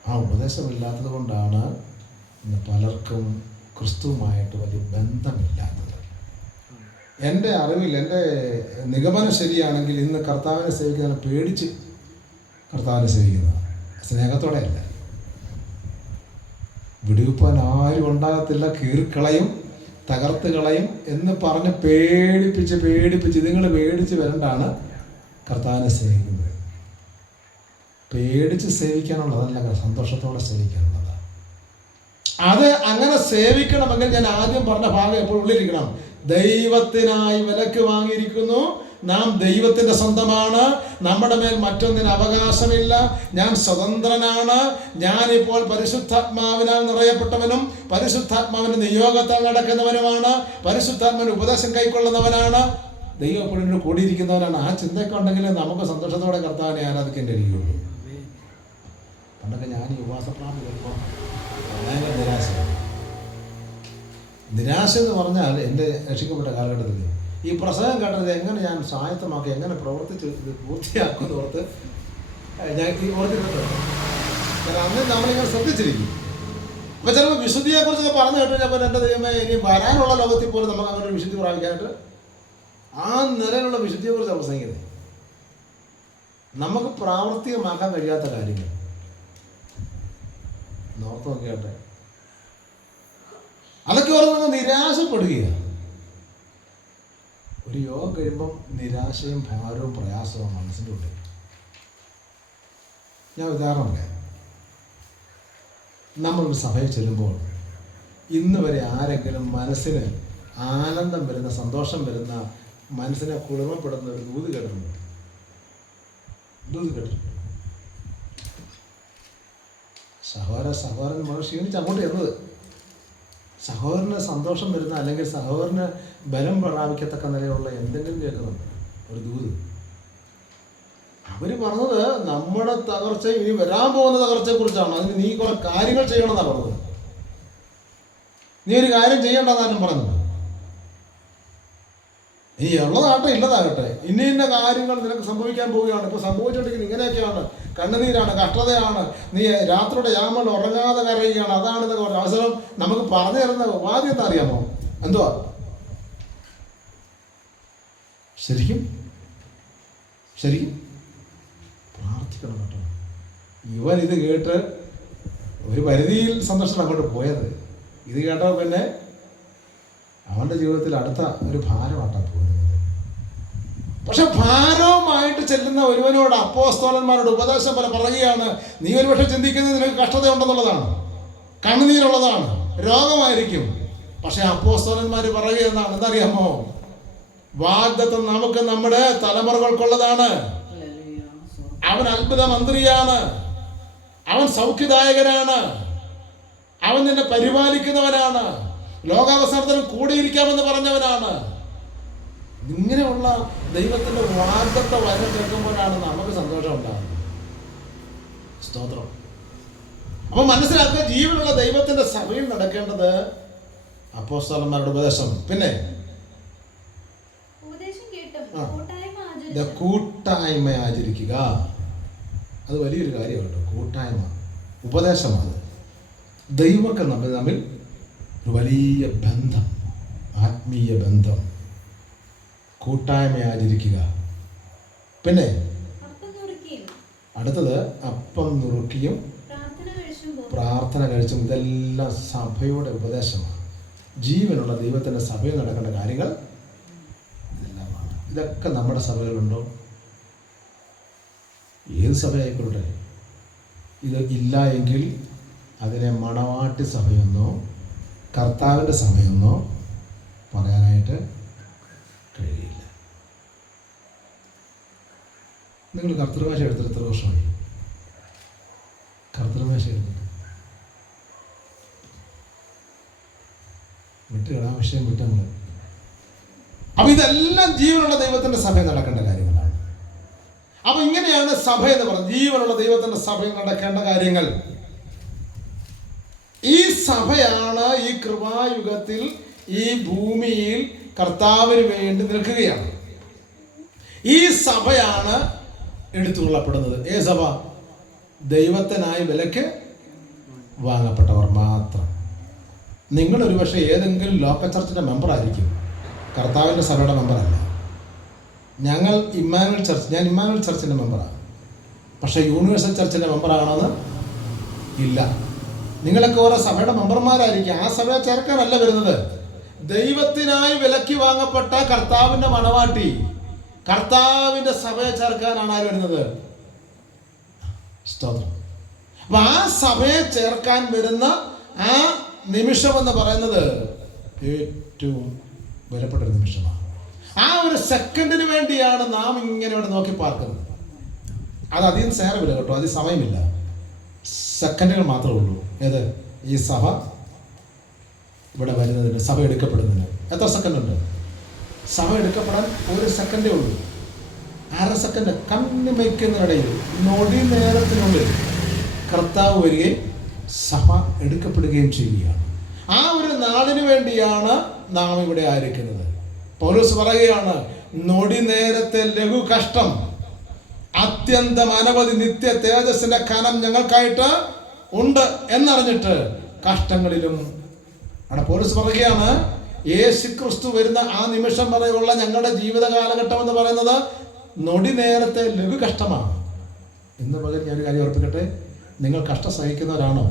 ആ ഉപദേശമില്ലാത്തത് കൊണ്ടാണ് ഇന്ന് പലർക്കും ക്രിസ്തുവുമായിട്ട് വലിയ ബന്ധമില്ലാത്തത്. എൻ്റെ അറിവിൽ, എൻ്റെ നിഗമനം ശരിയാണെങ്കിൽ ഇന്ന് കർത്താവിനെ സേവിക്കുന്നതിനെ പേടിച്ച് കർത്താവിനെ സേവിക്കുന്നതാണ്. സ്നേഹത്തോടെ അല്ല. വിടുവിപ്പാൻ ആരും ഉണ്ടാകത്തില്ല, കീറിക്കളയും, തകർത്ത് കളയും എന്ന് പറഞ്ഞ് പേടിപ്പിച്ച് ഇതുങ്ങൾ പേടിച്ച് വരണ്ടാണ് കർത്താവിനെ സേവിക്കുന്നത്. പേടിച്ച് സേവിക്കാനുള്ളതല്ല, സന്തോഷത്തോടെ സേവിക്കാനുള്ളതാണ്. അത് അങ്ങനെ സേവിക്കണമെങ്കിൽ ഞാൻ ആദ്യം പറഞ്ഞ ഭാഗം എപ്പോഴും ഉള്ളിലിരിക്കണം. ദൈവത്തിനായി വിലക്ക് വാങ്ങിയിരിക്കുന്നു, നാം ദൈവത്തിൻ്റെ സ്വന്തമാണ്, നമ്മുടെ മേൽ മറ്റൊന്നിന് അവകാശമില്ല, ഞാൻ സ്വതന്ത്രനാണ്, ഞാനിപ്പോൾ പരിശുദ്ധാത്മാവിനാൽ നിറയപ്പെട്ടവനും പരിശുദ്ധാത്മാവിൻ്റെ നിയോഗത്താൽ നടക്കുന്നവനുമാണ്, പരിശുദ്ധാത്മാവിൻ്റെ ഉപദേശം കൈക്കൊള്ളുന്നവനാണ്, ദൈവം എപ്പോഴും കൂടിയിരിക്കുന്നവനാണ്. ആ ചിന്തയൊക്കെ ഉണ്ടെങ്കിൽ നമുക്ക് സന്തോഷത്തോടെ കർത്താവിനെ ആരാധിക്കാൻ കഴിയുള്ളൂ. പണ്ടൊക്കെ ഞാൻ ഈ ഉപവാസപ്രാർത്ഥന കേൾക്കുമ്പോൾ ഭയങ്കര നിരാശ എന്ന് പറഞ്ഞാൽ എൻ്റെ രക്ഷിക്കപ്പെട്ട കാലഘട്ടത്തിൽ ഈ പ്രസംഗം കേട്ടത് എങ്ങനെ ഞാൻ സ്വായത്തമാക്കി, എങ്ങനെ പ്രവർത്തിച്ച് ഇത് പൂർത്തിയാക്കുമെന്ന് ഓർത്ത് ഞാൻ ഈ ഓർത്തിട്ടുണ്ട്. അന്ന് നമ്മളിങ്ങനെ ശ്രദ്ധിച്ചിരിക്കും. അപ്പോൾ ചിലപ്പോൾ വിശുദ്ധിയെക്കുറിച്ചൊക്കെ പറഞ്ഞു കേട്ട് കഴിഞ്ഞപ്പോൾ എൻ്റെ ദൈവമേ, ഇനി വരാനുള്ള ലോകത്തിൽ പോലും നമുക്ക് അങ്ങനെ ഒരു വിശുദ്ധി പ്രാപിക്കാനായിട്ട് ആ നിലയിലുള്ള വിശുദ്ധിയെക്കുറിച്ചാണ് പ്രസംഗിക്കുന്നത്. നമുക്ക് പ്രാവർത്തികമാക്കാൻ കഴിയാത്ത കാര്യങ്ങൾ നോർത്ത് നോക്കിയാട്ടെ, അതൊക്കെ ഓർത്ത് നിരാശപ്പെടുകയാണ്. ഒരു യോഗം കഴിയുമ്പം നിരാശയും ഭാരവും പ്രയാസവും മനസ്സിൻ്റെ ഉള്ളിൽ. ഞാൻ ഉദാഹരണം പറയാം. നമ്മളൊരു സഭയിൽ ചെല്ലുമ്പോൾ ഇന്ന് വരെ ആരെങ്കിലും മനസ്സിന് ആനന്ദം വരുന്ന, സന്തോഷം വരുന്ന, മനസ്സിനെ കുളിർമപ്പെടുന്ന ഒരു ദൂത് കേട്ടിട്ടുണ്ട്? സഹോദരൻ നമ്മൾ ക്ഷീണിച്ച് അങ്ങോട്ട് ചെന്നത്, സഹോദരന് സന്തോഷം വരുന്ന, അല്ലെങ്കിൽ സഹോദരന് ബലം പ്രാപിക്കത്തക്ക നിലയുള്ള എന്തെങ്കിലും കേൾക്കുന്നുണ്ട്, ഒരു ദൂത്. അവർ പറഞ്ഞത് നമ്മുടെ തകർച്ച, ഇനി വരാൻ പോകുന്ന തകർച്ചയെക്കുറിച്ചാണ്. അതിന് നീ കുറെ കാര്യങ്ങൾ ചെയ്യണമെന്നാണ് പറഞ്ഞത്. നീ ഒരു കാര്യം ചെയ്യേണ്ടതാരും പറഞ്ഞത്. നീ ഉള്ളതാകട്ടെ ഇല്ലതാകട്ടെ, ഇന്ന കാര്യങ്ങൾ നിനക്ക് സംഭവിക്കാൻ പോവുകയാണ്. ഇപ്പോൾ സംഭവിച്ചുകൊണ്ടിരിക്കുന്നത് ഇങ്ങനെയൊക്കെയാണ്, കണ്ണുനീരാണ്, കഷ്ടതയാണ്, നീ രാത്രിയുടെ യാമൽ ഉറങ്ങാതെ കരയുകയാണ്, അതാണ് ഇതൊക്കെ പറഞ്ഞ അവസരം നമുക്ക് പറഞ്ഞു തരുന്ന ഉപാധി എന്താ അറിയാമോ? എന്തുവാ? ശരിക്കും പ്രാർത്ഥിക്കണം കേട്ടോ. ഇവൻ ഇത് കേട്ട് ഒരു പരിധിയിൽ സന്തോഷം അങ്ങോട്ട് പോയത്. ഇത് കേട്ടോ പിന്നെ അവൻ്റെ ജീവിതത്തിൽ അടുത്ത ഒരു ഭാരമായിട്ടാണ് പോരുന്നത്. പക്ഷെ ഭാരവുമായിട്ട് ചെല്ലുന്ന ഒരുവനോട് അപ്പോസ്തലന്മാരുടെ ഉപദേശം പറയുകയാണ്, നീ ഒരുപക്ഷെ ചിന്തിക്കുന്നത് നിനക്ക് കഷ്ടതയുണ്ടെന്നുള്ളതാണ്, കണ്ണുനീരുള്ളതാണ്, രോഗമായിരിക്കും. പക്ഷെ അപ്പോസ്തലന്മാർ പറയുക എന്നാണ്, എന്തറിയാമോ? വാഗ്ദത്തം നമുക്ക് നമ്മുടെ തലമുറകൾക്കുള്ളതാണ്. അവൻ അത്ഭുത മന്ത്രിയാണ്, അവൻ സൗഖ്യദായകനാണ്, അവൻ നിന്നെ പരിപാലിക്കുന്നവനാണ്, ലോകാവസാനത്തിൽ കൂടിയിരിക്കാമെന്ന് പറഞ്ഞവനാണ്. ഇങ്ങനെയുള്ള ദൈവത്തിന്റെ വാഗ്ദത്ത വചനം കേൾക്കുമ്പോഴാണ് നമുക്ക് സന്തോഷം ഉണ്ടാകുന്നത്. സ്തോത്രം. അപ്പൊ മനസ്സിലാക്കുക, ജീവനുള്ള ദൈവത്തിന്റെ സഭയിൽ നടക്കേണ്ടത് അപ്പോസ്തലന്മാരുടെ ഉപദേശം, പിന്നെ കൂട്ടായ്മ ആചരിക്കുക. അത് വലിയൊരു കാര്യമാണ് കേട്ടോ. കൂട്ടായ്മ, ഉപദേശമാണ്. ദൈവമൊക്കെ തമ്മിൽ ഒരു വലിയ ബന്ധം, ആത്മീയ ബന്ധം, കൂട്ടായ്മ ആചരിക്കുക. പിന്നെ അടുത്തത് അപ്പം നുറുക്കിയും പ്രാർത്ഥന കഴിച്ചും. ഇതെല്ലാം സഭയുടെ ഉപദേശമാണ്. ജീവനുള്ള ദൈവത്തിൻ്റെ സഭയിൽ നടക്കേണ്ട കാര്യങ്ങൾ ഇതെല്ലാമാണ്. ഇതൊക്കെ നമ്മുടെ സഭയിലുണ്ടോ? ഏത് സഭയായിക്കോട്ടെ, ഇത് ഇല്ല എങ്കിൽ അതിനെ മണവാട്ടി സഭയെന്നോ കർത്താവിൻ്റെ സഭയെന്നോ പറയാനായിട്ട് കഴിയില്ല. നിങ്ങൾ കർത്തൃഭാഷ എടുത്തിട്ട് എത്ര വർഷമായി? കർത്തൃഭാഷ എടുത്തിട്ട് വിട്ടുകളാ വിഷയം വിട്ടങ്ങൾ. അപ്പൊ ഇതെല്ലാം ജീവനുള്ള ദൈവത്തിന്റെ സഭയിൽ നടക്കേണ്ട കാര്യങ്ങളാണ്. അപ്പൊ ഇങ്ങനെയാണ് സഭ എന്ന് പറയുന്നത്, ജീവനുള്ള ദൈവത്തിന്റെ സഭയിൽ നടക്കേണ്ട കാര്യങ്ങൾ. ഈ സഭയാണ് ഈ കൃപായുഗത്തിൽ ഈ ഭൂമിയിൽ കർത്താവിന് വേണ്ടി നിൽക്കുകയാണ്. ഈ സഭയാണ് എടുത്തുകൊള്ളപ്പെടുന്നത്. ഏ സഭ? ദൈവത്തിനായി വിലക്ക് വാങ്ങപ്പെട്ടവർ മാത്രം. നിങ്ങൾ ഒരുപക്ഷെ ഏതെങ്കിലും ലോക്കൽ ചർച്ചിൻ്റെ മെമ്പറായിരിക്കും, കർത്താവിൻ്റെ സഭയുടെ മെമ്പറല്ല. ഞാൻ ഇമ്മാനുവൽ ചർച്ചിൻ്റെ മെമ്പറാണ്. പക്ഷേ യൂണിവേഴ്സൽ ചർച്ചിൻ്റെ മെമ്പറാണെന്ന് ഇല്ല. നിങ്ങളൊക്കെ ഓരോ സഭയുടെ മെമ്പർമാരായിരിക്കും. ആ സഭയെ ചേർക്കാനല്ല വരുന്നത്. ദൈവത്തിനായി വിലക്കി വാങ്ങപ്പെട്ട കർത്താവിൻ്റെ മണവാട്ടി, കർത്താവിൻ്റെ സഭയെ ചേർക്കാനാണ് ആര് വരുന്നത്? സ്തോത്രം. അപ്പൊ ആ സഭയെ ചേർക്കാൻ വരുന്ന ആ നിമിഷം എന്ന് പറയുന്നത് ഏറ്റവും വിലപ്പെട്ട ഒരു നിമിഷമാണ്. ആ ഒരു സെക്കൻഡിന് വേണ്ടിയാണ് നാം ഇങ്ങനെ ഇവിടെ നോക്കി പാർക്കുന്നത്. അത് അധികം നേരമില്ല കേട്ടോ, അധികം സമയമില്ല, സെക്കൻഡുകൾ മാത്രമേ ഉള്ളൂ. ഏത്? ഈ സഭ ഇവിടെ വരുന്നതിന്, സഭ എടുക്കപ്പെടുന്നതിന് എത്ര സെക്കൻഡ് ഉണ്ട്? സഭ എടുക്കപ്പെടാൻ ഒരു സെക്കൻഡേ ഉള്ളൂ. അര സെക്കൻഡ്. കണ്ണു വയ്ക്കുന്നതിനിടയിൽ നൊടി നേരത്തിനുള്ളിൽ കർത്താവ് വരികയും സഭ എടുക്കപ്പെടുകയും ചെയ്യുകയാണ്. ആ ഒരു നാളിന് വേണ്ടിയാണ് നാം ഇവിടെ ആയിരിക്കുന്നത്. പൗലോസ് പറയുകയാണ്, നൊടി നേരത്തെ ലഘു കഷ്ടം, അത്യന്തം അനവധി നിത്യ തേജസ്സിന്റെ കനം ഞങ്ങൾക്കായിട്ട് ഉണ്ട് എന്നറിഞ്ഞിട്ട് കഷ്ടങ്ങളിലും. അവിടെ പൗലോസ് പറയുകയാണ്, യേശു ക്രിസ്തു വരുന്ന ആ നിമിഷം വരെയുള്ള ഞങ്ങളുടെ ജീവിത കാലഘട്ടം എന്ന് പറയുന്നത് നൊടി നേരത്തെ ലഘു കഷ്ടമാണ്. ഇന്ന് പകൽ ഞാനൊരു കാര്യം ഉറപ്പിക്കട്ടെ, നിങ്ങൾ കഷ്ടം സഹിക്കുന്നവരാണോ?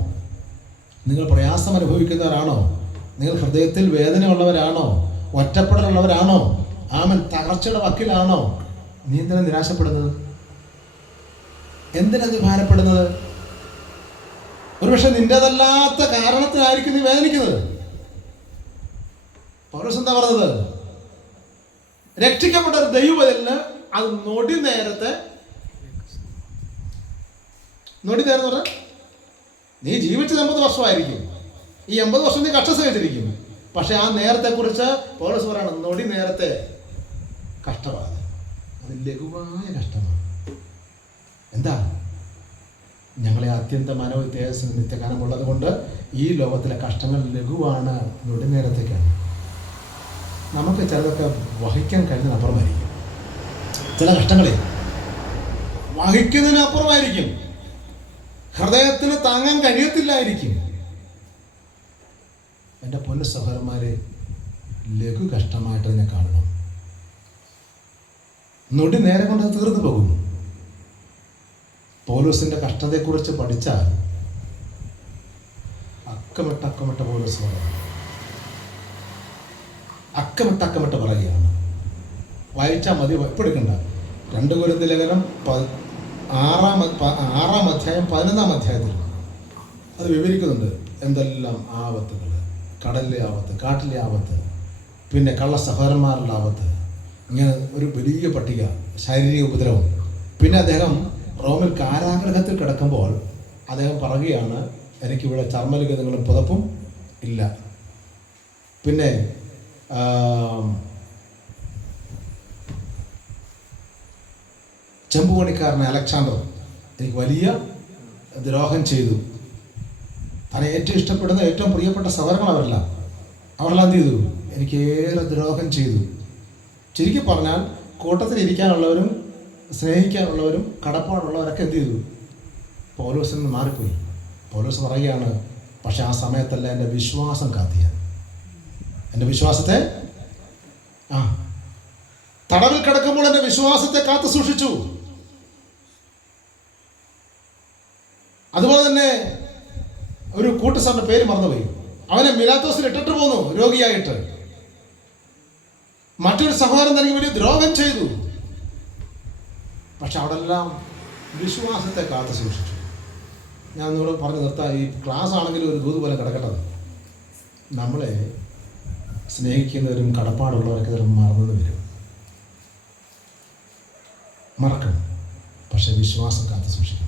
നിങ്ങൾ പ്രയാസം അനുഭവിക്കുന്നവരാണോ? നിങ്ങൾ ഹൃദയത്തിൽ വേദന ഉള്ളവരാണോ? ഒറ്റപ്പെടലുള്ളവരാണോ? ആമൻ തകർച്ചയുടെ വക്കിലാണോ? നീ എന്തിനാ നിരാശപ്പെടുന്നത്? എന്തിനാ നീ ഭാരപ്പെടുന്നത്? ഒരുപക്ഷെ നിന്റേതല്ലാത്ത കാരണത്തിനായിരിക്കും നീ വേദനിക്കുന്നത്. പൗലോസ് എന്താ പറഞ്ഞത്? രക്ഷിക്കപ്പെട്ട ഒരു ദൈവത്തിന് അത് നൊടി നേരത്തെ പറഞ്ഞാൽ നീ ജീവിച്ചത് 80 വർഷമായിരിക്കും. ഈ 80 വർഷം നീ കഷ്ടം സഹിച്ചിരിക്കും. പക്ഷെ ആ നേരത്തെ കുറിച്ച് പൗലോസ് പറയാണ്, നൊടി നേരത്തെ കഷ്ടമാണ്. അത് ലഘുവായ കഷ്ടമാണ്. എന്താ? ഞങ്ങളെ അത്യന്തം അനവധി തേജസ്സിന് നിത്യകാലം ഉള്ളത് കൊണ്ട് ഈ ലോകത്തിലെ കഷ്ടങ്ങൾ ലഘുവാണ്, നൊടി നേരത്തേക്കാണ്. നമുക്ക് ചിലതൊക്കെ വഹിക്കാൻ കഴിഞ്ഞതിനപ്പുറമായിരിക്കും. ചില കഷ്ടങ്ങളെ വഹിക്കുന്നതിനപ്പുറമായിരിക്കും, ഹൃദയത്തിന് താങ്ങാൻ കഴിയത്തില്ലായിരിക്കും. എൻ്റെ പൊന്നു സഹോദരന്മാരെ, ലഘു കഷ്ടമായിട്ട് തന്നെ കാണണം. നൊടി നേരം കൊണ്ട് തീർന്നു പോകുന്നു. പൗലോസിൻ്റെ കഷ്ടതയെക്കുറിച്ച് പഠിച്ചാൽ അക്കമിട്ട് പൗലോസ് പറയുന്നു. അക്കമിട്ട് പറയുകയാണ്. വായിച്ചാൽ മതി, വെപ്പെടുക്കണ്ട. 2 കൊരിന്ത്യർ ലേഖനം 6-ാം അധ്യായം 11-ാം അധ്യായത്തിൽ അത് വിവരിക്കുന്നുണ്ട്. എന്തെല്ലാം ആപത്തുകൾ, കടലിലെ ആപത്ത്, കാട്ടിലെ ആപത്ത്, പിന്നെ കള്ള സഹോദരന്മാരുടെ ആപത്ത്, ഇങ്ങനെ ഒരു വലിയ പട്ടിക, ശാരീരിക ഉപദ്രവം. പിന്നെ അദ്ദേഹം റോമിൽ കാരാഗ്രഹത്തിൽ കിടക്കുമ്പോൾ അദ്ദേഹം പറയുകയാണ്, എനിക്കിവിടെ ചർമ്മലിഖിതങ്ങളും പുതപ്പും ഇല്ല. പിന്നെ ചെമ്പുപണിക്കാരനായ അലക്സാണ്ടർ എനിക്ക് വലിയ ദ്രോഹം ചെയ്തു. തന്നെ ഏറ്റവും ഇഷ്ടപ്പെടുന്ന, ഏറ്റവും പ്രിയപ്പെട്ട സഹോദരങ്ങൾ അവരെല്ലാം എന്ത് ചെയ്തു? എനിക്ക് ഏറെ ദ്രോഹം ചെയ്തു. ചുരുക്കി പറഞ്ഞാൽ കൂട്ടത്തിൽ ഇരിക്കാനുള്ളവരും സ്നേഹിക്കാനുള്ളവരും കടപ്പാടുള്ളവരൊക്കെ എന്ത് ചെയ്തു? പൗലോസിൽ നിന്ന് മാറിപ്പോയി. പൗലോസ് പറയുകയാണ്, പക്ഷെ ആ സമയത്തല്ല എൻ്റെ വിശ്വാസം കാത്തിയാൽ, എൻ്റെ വിശ്വാസത്തെ തടവിൽ കിടക്കുമ്പോൾ എൻ്റെ വിശ്വാസത്തെ കാത്തു സൂക്ഷിച്ചു. അതുപോലെ തന്നെ ഒരു കൂട്ടുസാറിന്റെ പേര് മറന്നുപോയി. അവനെ മിലാത്തോസിൽ ഇട്ടിട്ട് പോന്നു രോഗിയായിട്ട്. മറ്റൊരു സഹോദരൻ തനിക്ക് വലിയ ദ്രോഹം ചെയ്തു. പക്ഷെ അവിടെല്ലാം വിശ്വാസത്തെ കാത്തു സൂക്ഷിച്ചു. ഞാൻ നിങ്ങളോട് പറഞ്ഞു നിർത്താം. ഈ ക്ലാസ് ആണെങ്കിലും ഒരു ദൂത് പോലെ കിടക്കട്ടെ. നമ്മളെ സ്നേഹിക്കുന്നവരും കടപ്പാടുള്ളവരൊക്കെ ചിലപ്പോൾ മറന്നു വരും, മറക്കും. പക്ഷെ വിശ്വാസം കാത്തു സൂക്ഷിക്കണം.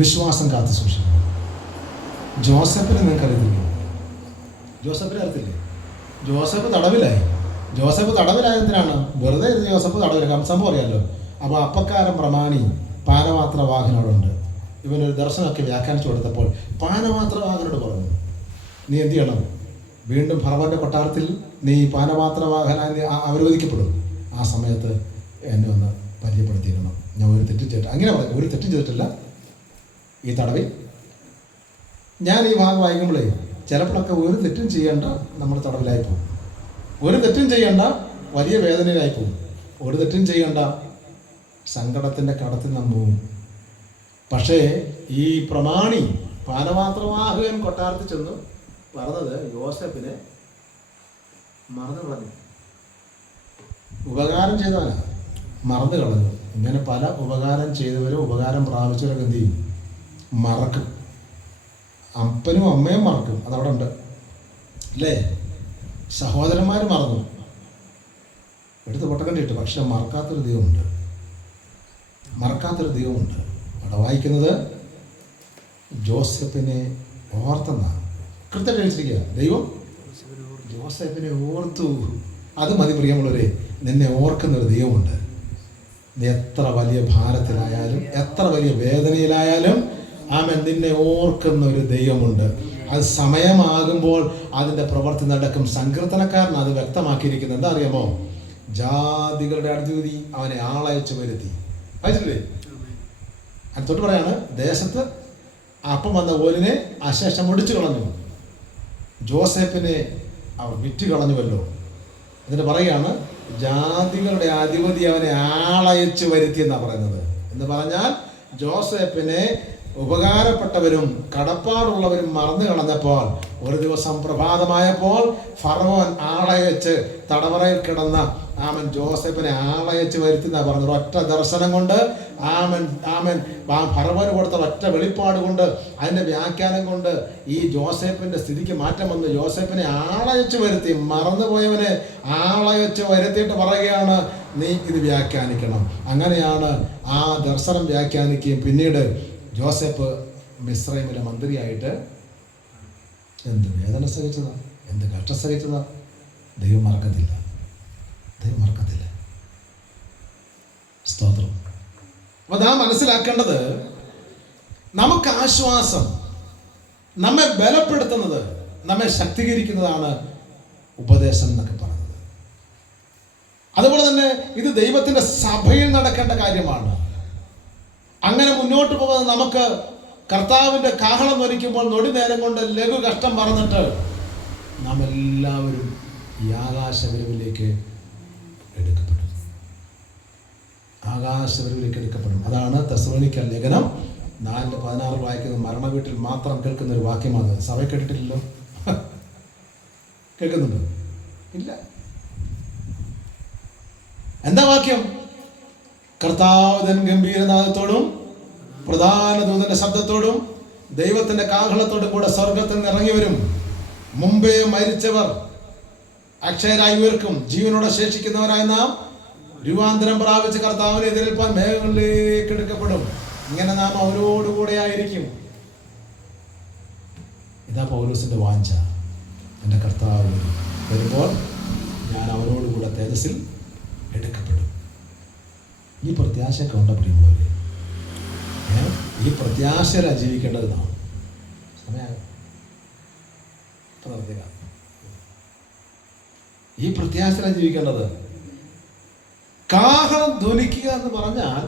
വിശ്വാസം കാത്തു സൂക്ഷിക്കണം. ജോസഫിനെ നിങ്ങൾക്ക് അറിയില്ലേ? ജോസഫിനെ അറിയത്തില്ലേ? ജോസഫ് തടവിലായി. ജോസഫ് തടവിലായതിനാണ് വെറുതെ ജോസഫ് തടവിലായി. സംഭവം അറിയാമല്ലോ. അപ്പോൾ അപ്പക്കാരൻ പ്രമാണി പാനപാത്ര വാഹനോടുണ്ട്. ഇവനൊരു ദർശനമൊക്കെ വ്യാഖ്യാനിച്ചു കൊടുത്തപ്പോൾ പാനപാത്ര വാഹനോട് പറഞ്ഞു, നീ എന്ത് ചെയ്യണം? വീണ്ടും ഫറവോന്റെ കൊട്ടാരത്തിൽ നീ പാനപാത്ര വാഹന അവരോധിക്കപ്പെടും. ആ സമയത്ത് എന്നെ ഒന്ന് പരിചയപ്പെടുത്തിയിരുന്നു. ഞാൻ ഒരു തെറ്റും ചെയ്തിട്ട്, അങ്ങനെ പറയും, ഒരു തെറ്റും ചെയ്തിട്ടില്ല ഈ തടവിൽ. ഞാൻ ഈ ഭാഗം വായിക്കുമ്പോഴേ ചിലപ്പോഴൊക്കെ ഒരു തെറ്റും ചെയ്യേണ്ട നമ്മൾ തടവിലായി പോകും. ഒരു തെറ്റും ചെയ്യേണ്ട വലിയ വേദനയിലായി പോകും. ഒരു തെറ്റും ചെയ്യേണ്ട സങ്കടത്തിൻ്റെ കടത്തിൽ നാം പോകും. പക്ഷേ ഈ പ്രമാണി പാനപാത്രവാഹകൻ കൊട്ടാരത്തിൽ ചെന്ന് പറഞ്ഞത് യോസേഫിനെ മറന്നു കളഞ്ഞു. ഉപകാരം ചെയ്തവനാ, മറന്നു കളഞ്ഞു. ഇങ്ങനെ പല ഉപകാരം ചെയ്തവരും ഉപകാരം പ്രാപിച്ചവരൊക്കെ എന്ത് ചെയ്യും? മറക്കും. അപ്പനും അമ്മയും മറക്കും. അതവിടെ ഉണ്ട് അല്ലേ? സഹോദരന്മാർ മറന്നു, എടുത്ത് പൊട്ടക്കണ്ടിട്ട്. പക്ഷെ മറക്കാത്തൊരു ദൈവമുണ്ട്, മറക്കാത്തൊരു ദൈവമുണ്ട്. അവിടെ വായിക്കുന്നത് ജോസഫിനെ ഓർത്തെന്നാണ്. കൃത്യമായിട്ട് കഴിച്ചിരിക്കുക. ദൈവം ജോസഫിനെ ഓർത്തു. അത് മതി പ്രിയമുള്ളവരെ. നിന്നെ ഓർക്കുന്നൊരു ദൈവമുണ്ട്. നീ എത്ര വലിയ ഭാരത്തിലായാലും എത്ര വലിയ വേദനയിലായാലും ആമേൻ, നിന്നെ ഓർക്കുന്ന ഒരു ദൈവമുണ്ട്. അത് സമയമാകുമ്പോൾ അതിൻ്റെ പ്രവൃത്തി നടക്കും. സങ്കീർത്തനക്കാരൻ അത് വ്യക്തമാക്കിയിരിക്കുന്നത് എന്താ അറിയാമോ? ജാതികളുടെ അധിപതി അവനെ ആളയച്ചു വരുത്തി. വായിച്ചില്ലേ? അത് തൊട്ട് പറയാണ്, ദേശത്ത് അപ്പം വന്ന ഓലിനെ അശേഷം ഒടിച്ചു കളഞ്ഞു, ജോസഫിനെ അവർ വിറ്റ് കളഞ്ഞുവല്ലോ. എന്നിട്ട് പറയുകയാണ്, ജാതികളുടെ അധിപതി അവനെ ആളയച്ചു വരുത്തി എന്നാണ് പറയുന്നത്. എന്ന് പറഞ്ഞാൽ ജോസഫിനെ ഉപകാരപ്പെട്ടവരും കടപ്പാടുള്ളവരും മറന്നു കളഞ്ഞപ്പോൾ ഒരു ദിവസം പ്രഭാതമായപ്പോൾ ഫറവോൻ ആളയച്ച് തടവറയിൽ കിടന്ന ജോസഫിനെ ആളയച്ച് വരുത്തി എന്നാ പറഞ്ഞത്. ഒറ്റ ദർശനം കൊണ്ട് ഫറവോന് കൊടുത്ത ഒറ്റ വെളിപ്പാട് കൊണ്ട്, അതിൻ്റെ വ്യാഖ്യാനം കൊണ്ട് ഈ ജോസഫിൻ്റെ സ്ഥിതിക്ക് മാറ്റം വന്നു. ജോസഫിനെ ആളയച്ച് വരുത്തി, മറന്നുപോയവനെ ആളയച്ച് വരുത്തിയിട്ട് പറയുകയാണ്, നീ ഇത് വ്യാഖ്യാനിക്കണം. അങ്ങനെയാണ് ആ ദർശനം വ്യാഖ്യാനിക്കുകയും പിന്നീട് ജോസഫ് മിസ്രൈമിലെ മന്ത്രിയായിട്ട് എന്ത് വേദന സഹിച്ചതാ, എന്ത് കഷ്ടം സഹിച്ചതാ. ദൈവം മറക്കത്തില്ല, ദൈവം മറക്കത്തില്ല. സ്തോത്രം. അപ്പോൾ നാം മനസ്സിലാക്കേണ്ടത്, നമുക്ക് ആശ്വാസം, നമ്മെ ബലപ്പെടുത്തുന്നത്, നമ്മെ ശക്തീകരിക്കുന്നതാണ് ഉപദേശം എന്നൊക്കെ പറയുന്നത്. അതുപോലെ തന്നെ ഇത് ദൈവത്തിൻ്റെ സഭയിൽ നടക്കേണ്ട കാര്യമാണ്. അങ്ങനെ മുന്നോട്ട് പോകുന്നത് നമുക്ക് കർത്താവിൻ്റെ കാഹളം ധ്വനിക്കുമ്പോൾ നൊടി നേരം കൊണ്ട് ലഘു കഷ്ടം മറന്നിട്ട് നാം എല്ലാവരും ഈ ആകാശവരവിലേക്ക് എടുക്കപ്പെടും. ആകാശവരവിലേക്ക് എടുക്കപ്പെടും. അതാണ് തെസ്സലോനിക്ക ലേഖനം 4:16 വായിക്കുന്നത് മരണ വീട്ടിൽ മാത്രം കേൾക്കുന്ന ഒരു വാക്യമാണ്. സഭ കേട്ടിട്ടില്ലല്ലോ. കേൾക്കുന്നുണ്ടോ? ഇല്ല. എന്താ വാക്യം? കർത്താവ് ഗംഭീരനാദത്തോടും പ്രധാന ദൂതന്റെ ശബ്ദത്തോടും ദൈവത്തിന്റെ കാഹളത്തോടും കൂടെ സ്വർഗത്തിൽ നിന്ന് ഇറങ്ങി വരും. മുമ്പേ മരിച്ചവർ അക്ഷയരായി ഉയർക്കും. ജീവനോടെ ശേഷിക്കുന്നവരായ നാം രൂപാന്തരം പ്രാപിച്ച് കർത്താവിനെ എതിരേൽപ്പാൻ മേഘങ്ങളിലേക്ക് എടുക്കപ്പെടും. ഇങ്ങനെ നാം അവരോടുകൂടെ ആയിരിക്കും. ഇതാ പൗലോസിന്റെ വാഞ്ച. എൻ്റെ കർത്താവ് വരുമ്പോൾ ഞാൻ അവരോടുകൂടെ തേജസ്സിൽ എടുക്കപ്പെടും. ഈ പ്രത്യാശയൊക്കെ ഉണ്ടപ്പെടുമ്പോഴേ ഈ പ്രത്യാശയിലാണ് ജീവിക്കേണ്ടത്. നാം ഈ പ്രത്യാശയിലാണ് ജീവിക്കേണ്ടത്. കാഹളം ധ്വനിക്കുക എന്ന് പറഞ്ഞാൽ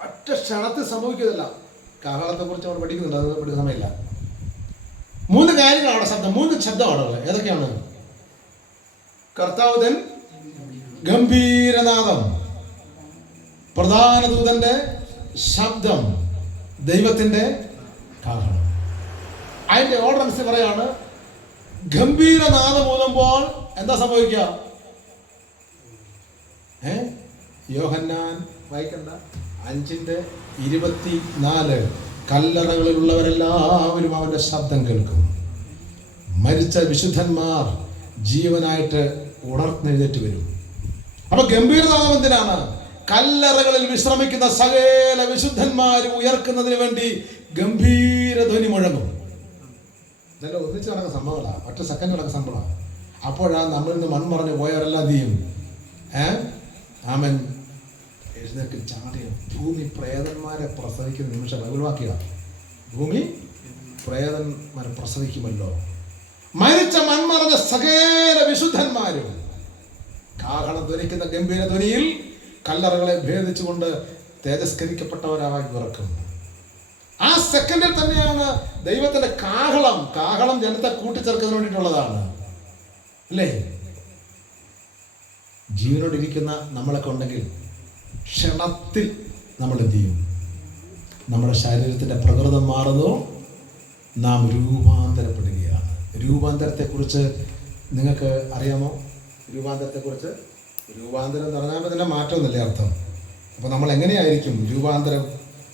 ഒറ്റ ക്ഷണത്തിൽ സംഭവിക്കുന്നതല്ല. കാഹളത്തെ കുറിച്ച് അവിടെ പഠിക്കുന്നുണ്ട്, അത് പഠിക്കുന്ന സമയമില്ല. 3 കാര്യങ്ങളാണ് അവിടെ ശബ്ദം, 3 ശബ്ദമാണ് അവിടെ. ഏതൊക്കെയാണ്? കർത്താവ് ഗംഭീരനാദം, പ്രധാന ദൂതന്റെ ശബ്ദം, ദൈവത്തിന്റെ കാഹളം. അതിന്റെ ഓർഡർ അനുസരിച്ച് പറയാണ്, ഗംഭീരനാദം മൂലമ്പോൾ എന്താ സംഭവിക്കുക? യോഹന്നാൻ വായിക്കണ്ട 5:24 കല്ലറകളിലുള്ളവരെല്ലാവരും അവന്റെ ശബ്ദം കേൾക്കും. മരിച്ച വിശുദ്ധന്മാർ ജീവനായിട്ട് ഉണർന്നെഴുന്നേറ്റ് വരും. അപ്പൊ ഗംഭീരനാദം എന്തിനാണ്? കല്ലറകളിൽ വിശ്രമിക്കുന്ന സകല വിശുദ്ധന്മാരും ഉയർക്കുന്നതിന് വേണ്ടി ഗംഭീര ധ്വനി മുഴങ്ങും. ഇതെല്ലാം ഒന്നിച്ച് നടക്കുന്ന സംഭവങ്ങളാണ്, ഒറ്റ സെക്കൻഡ് നടക്കുന്ന സംഭവമാണ്. അപ്പോഴാണ് നമ്മളിൽ നിന്ന് മൺമറഞ്ഞ് പോയവരെല്ലാം എന്ത് ചെയ്യും? ആമൻ എഴുന്നേൽക്കും, ചാടിയും. ഭൂമി പ്രേതന്മാരെ പ്രസവിക്കുന്ന നിമിഷം ബൈബിൾ വാക്യമാണ്. ഭൂമി പ്രേതന്മാരെ പ്രസവിക്കുമല്ലോ. മരിച്ച മൺമറഞ്ഞ സകല വിശുദ്ധന്മാരും കാഹളം ധ്വനിക്കുന്ന ഗംഭീര ധ്വനിയിൽ കല്ലറകളെ ഭേദിച്ചുകൊണ്ട് തേജസ്കരിക്കപ്പെട്ടവരായി ഉറക്കും. ആ സെക്കൻഡിൽ തന്നെയാണ് ദൈവത്തിന്റെ കാഹളം ജനത്തെ കൂട്ടിച്ചേർക്കുന്നതിന് വേണ്ടിയിട്ടുള്ളതാണ്, അല്ലേ? ജീവനോടിരിക്കുന്ന നമ്മളൊക്കെ ഉണ്ടെങ്കിൽ ക്ഷണത്തിൽ നമ്മൾ എന്ത് ചെയ്യും? നമ്മുടെ ശരീരത്തിന്റെ പ്രകൃതം മാറുന്നു, നാം രൂപാന്തരപ്പെടുകയാണ്. രൂപാന്തരത്തെക്കുറിച്ച് നിങ്ങൾക്ക് അറിയാമോ? രൂപാന്തരത്തെക്കുറിച്ച്, രൂപാന്തരം എന്ന് പറഞ്ഞാൽ തന്നെ മാറ്റമൊന്നുമില്ലേ അർത്ഥം? അപ്പോൾ നമ്മൾ എങ്ങനെയായിരിക്കും രൂപാന്തരം,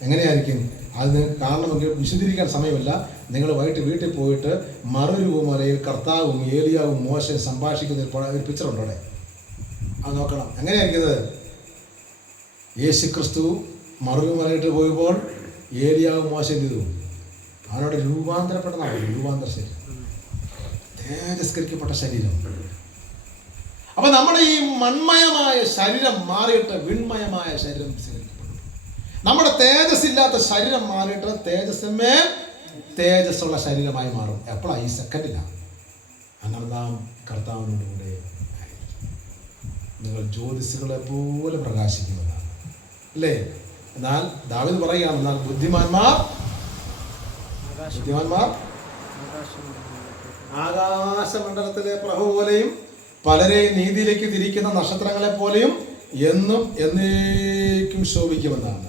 എങ്ങനെയായിരിക്കും അത് കാണണമെങ്കിൽ വിശദീകരിക്കാൻ സമയമില്ല. നിങ്ങൾ വൈകിട്ട് വീട്ടിൽ പോയിട്ട് മറുരൂപമലയിൽ കർത്താവും ഏലിയാവും മോശയും സംഭാഷിക്കുന്ന ഒരു പിക്ചറുണ്ട് അവിടെ, അത് നോക്കണം. എങ്ങനെയായിരിക്കുന്നത്? യേശുക്രിസ്തു മറുരൂപമലയിട്ട് പോയപ്പോൾ ഏലിയാവും മോശം ചെയ്തു, അവനോട് രൂപാന്തരപ്പെടുന്നതാണ്. രൂപാന്തര ശരീരം, തേജസ്കരിക്കപ്പെട്ട ശരീരം. അപ്പൊ നമ്മുടെ ഈ മൺമയമായ ശരീരം മാറിയിട്ട് വിൺമയമായ ശരീരം സ്വീകരിക്കപ്പെടും. നമ്മുടെ തേജസ്സില്ലാത്ത ശരീരം മാറിയിട്ട് തേജസ്സിന്മേൽ തേജസ്സുള്ള ശരീരമായി മാറും. എപ്പോഴാണ്? ഈ സെക്കൻഡിലാണ്. അങ്ങനെ നാം കർത്താവിനോട് കൂടെ നിങ്ങൾ ജ്യോതിസുകളെ പോലെ പ്രകാശിക്കുന്നതാണ്, അല്ലേ? എന്നാൽ ദാവീദ് പറയുകയാണ്, എന്നാൽ ബുദ്ധിമാന്മാർ ആകാശമണ്ഡലത്തിലെ പ്രഭ പോലെയും പലരെയും നീതിയിലേക്ക് തിരിക്കുന്ന നക്ഷത്രങ്ങളെ പോലെയും എന്നും എന്നേക്കും ശോഭിക്കുമെന്നാണ്.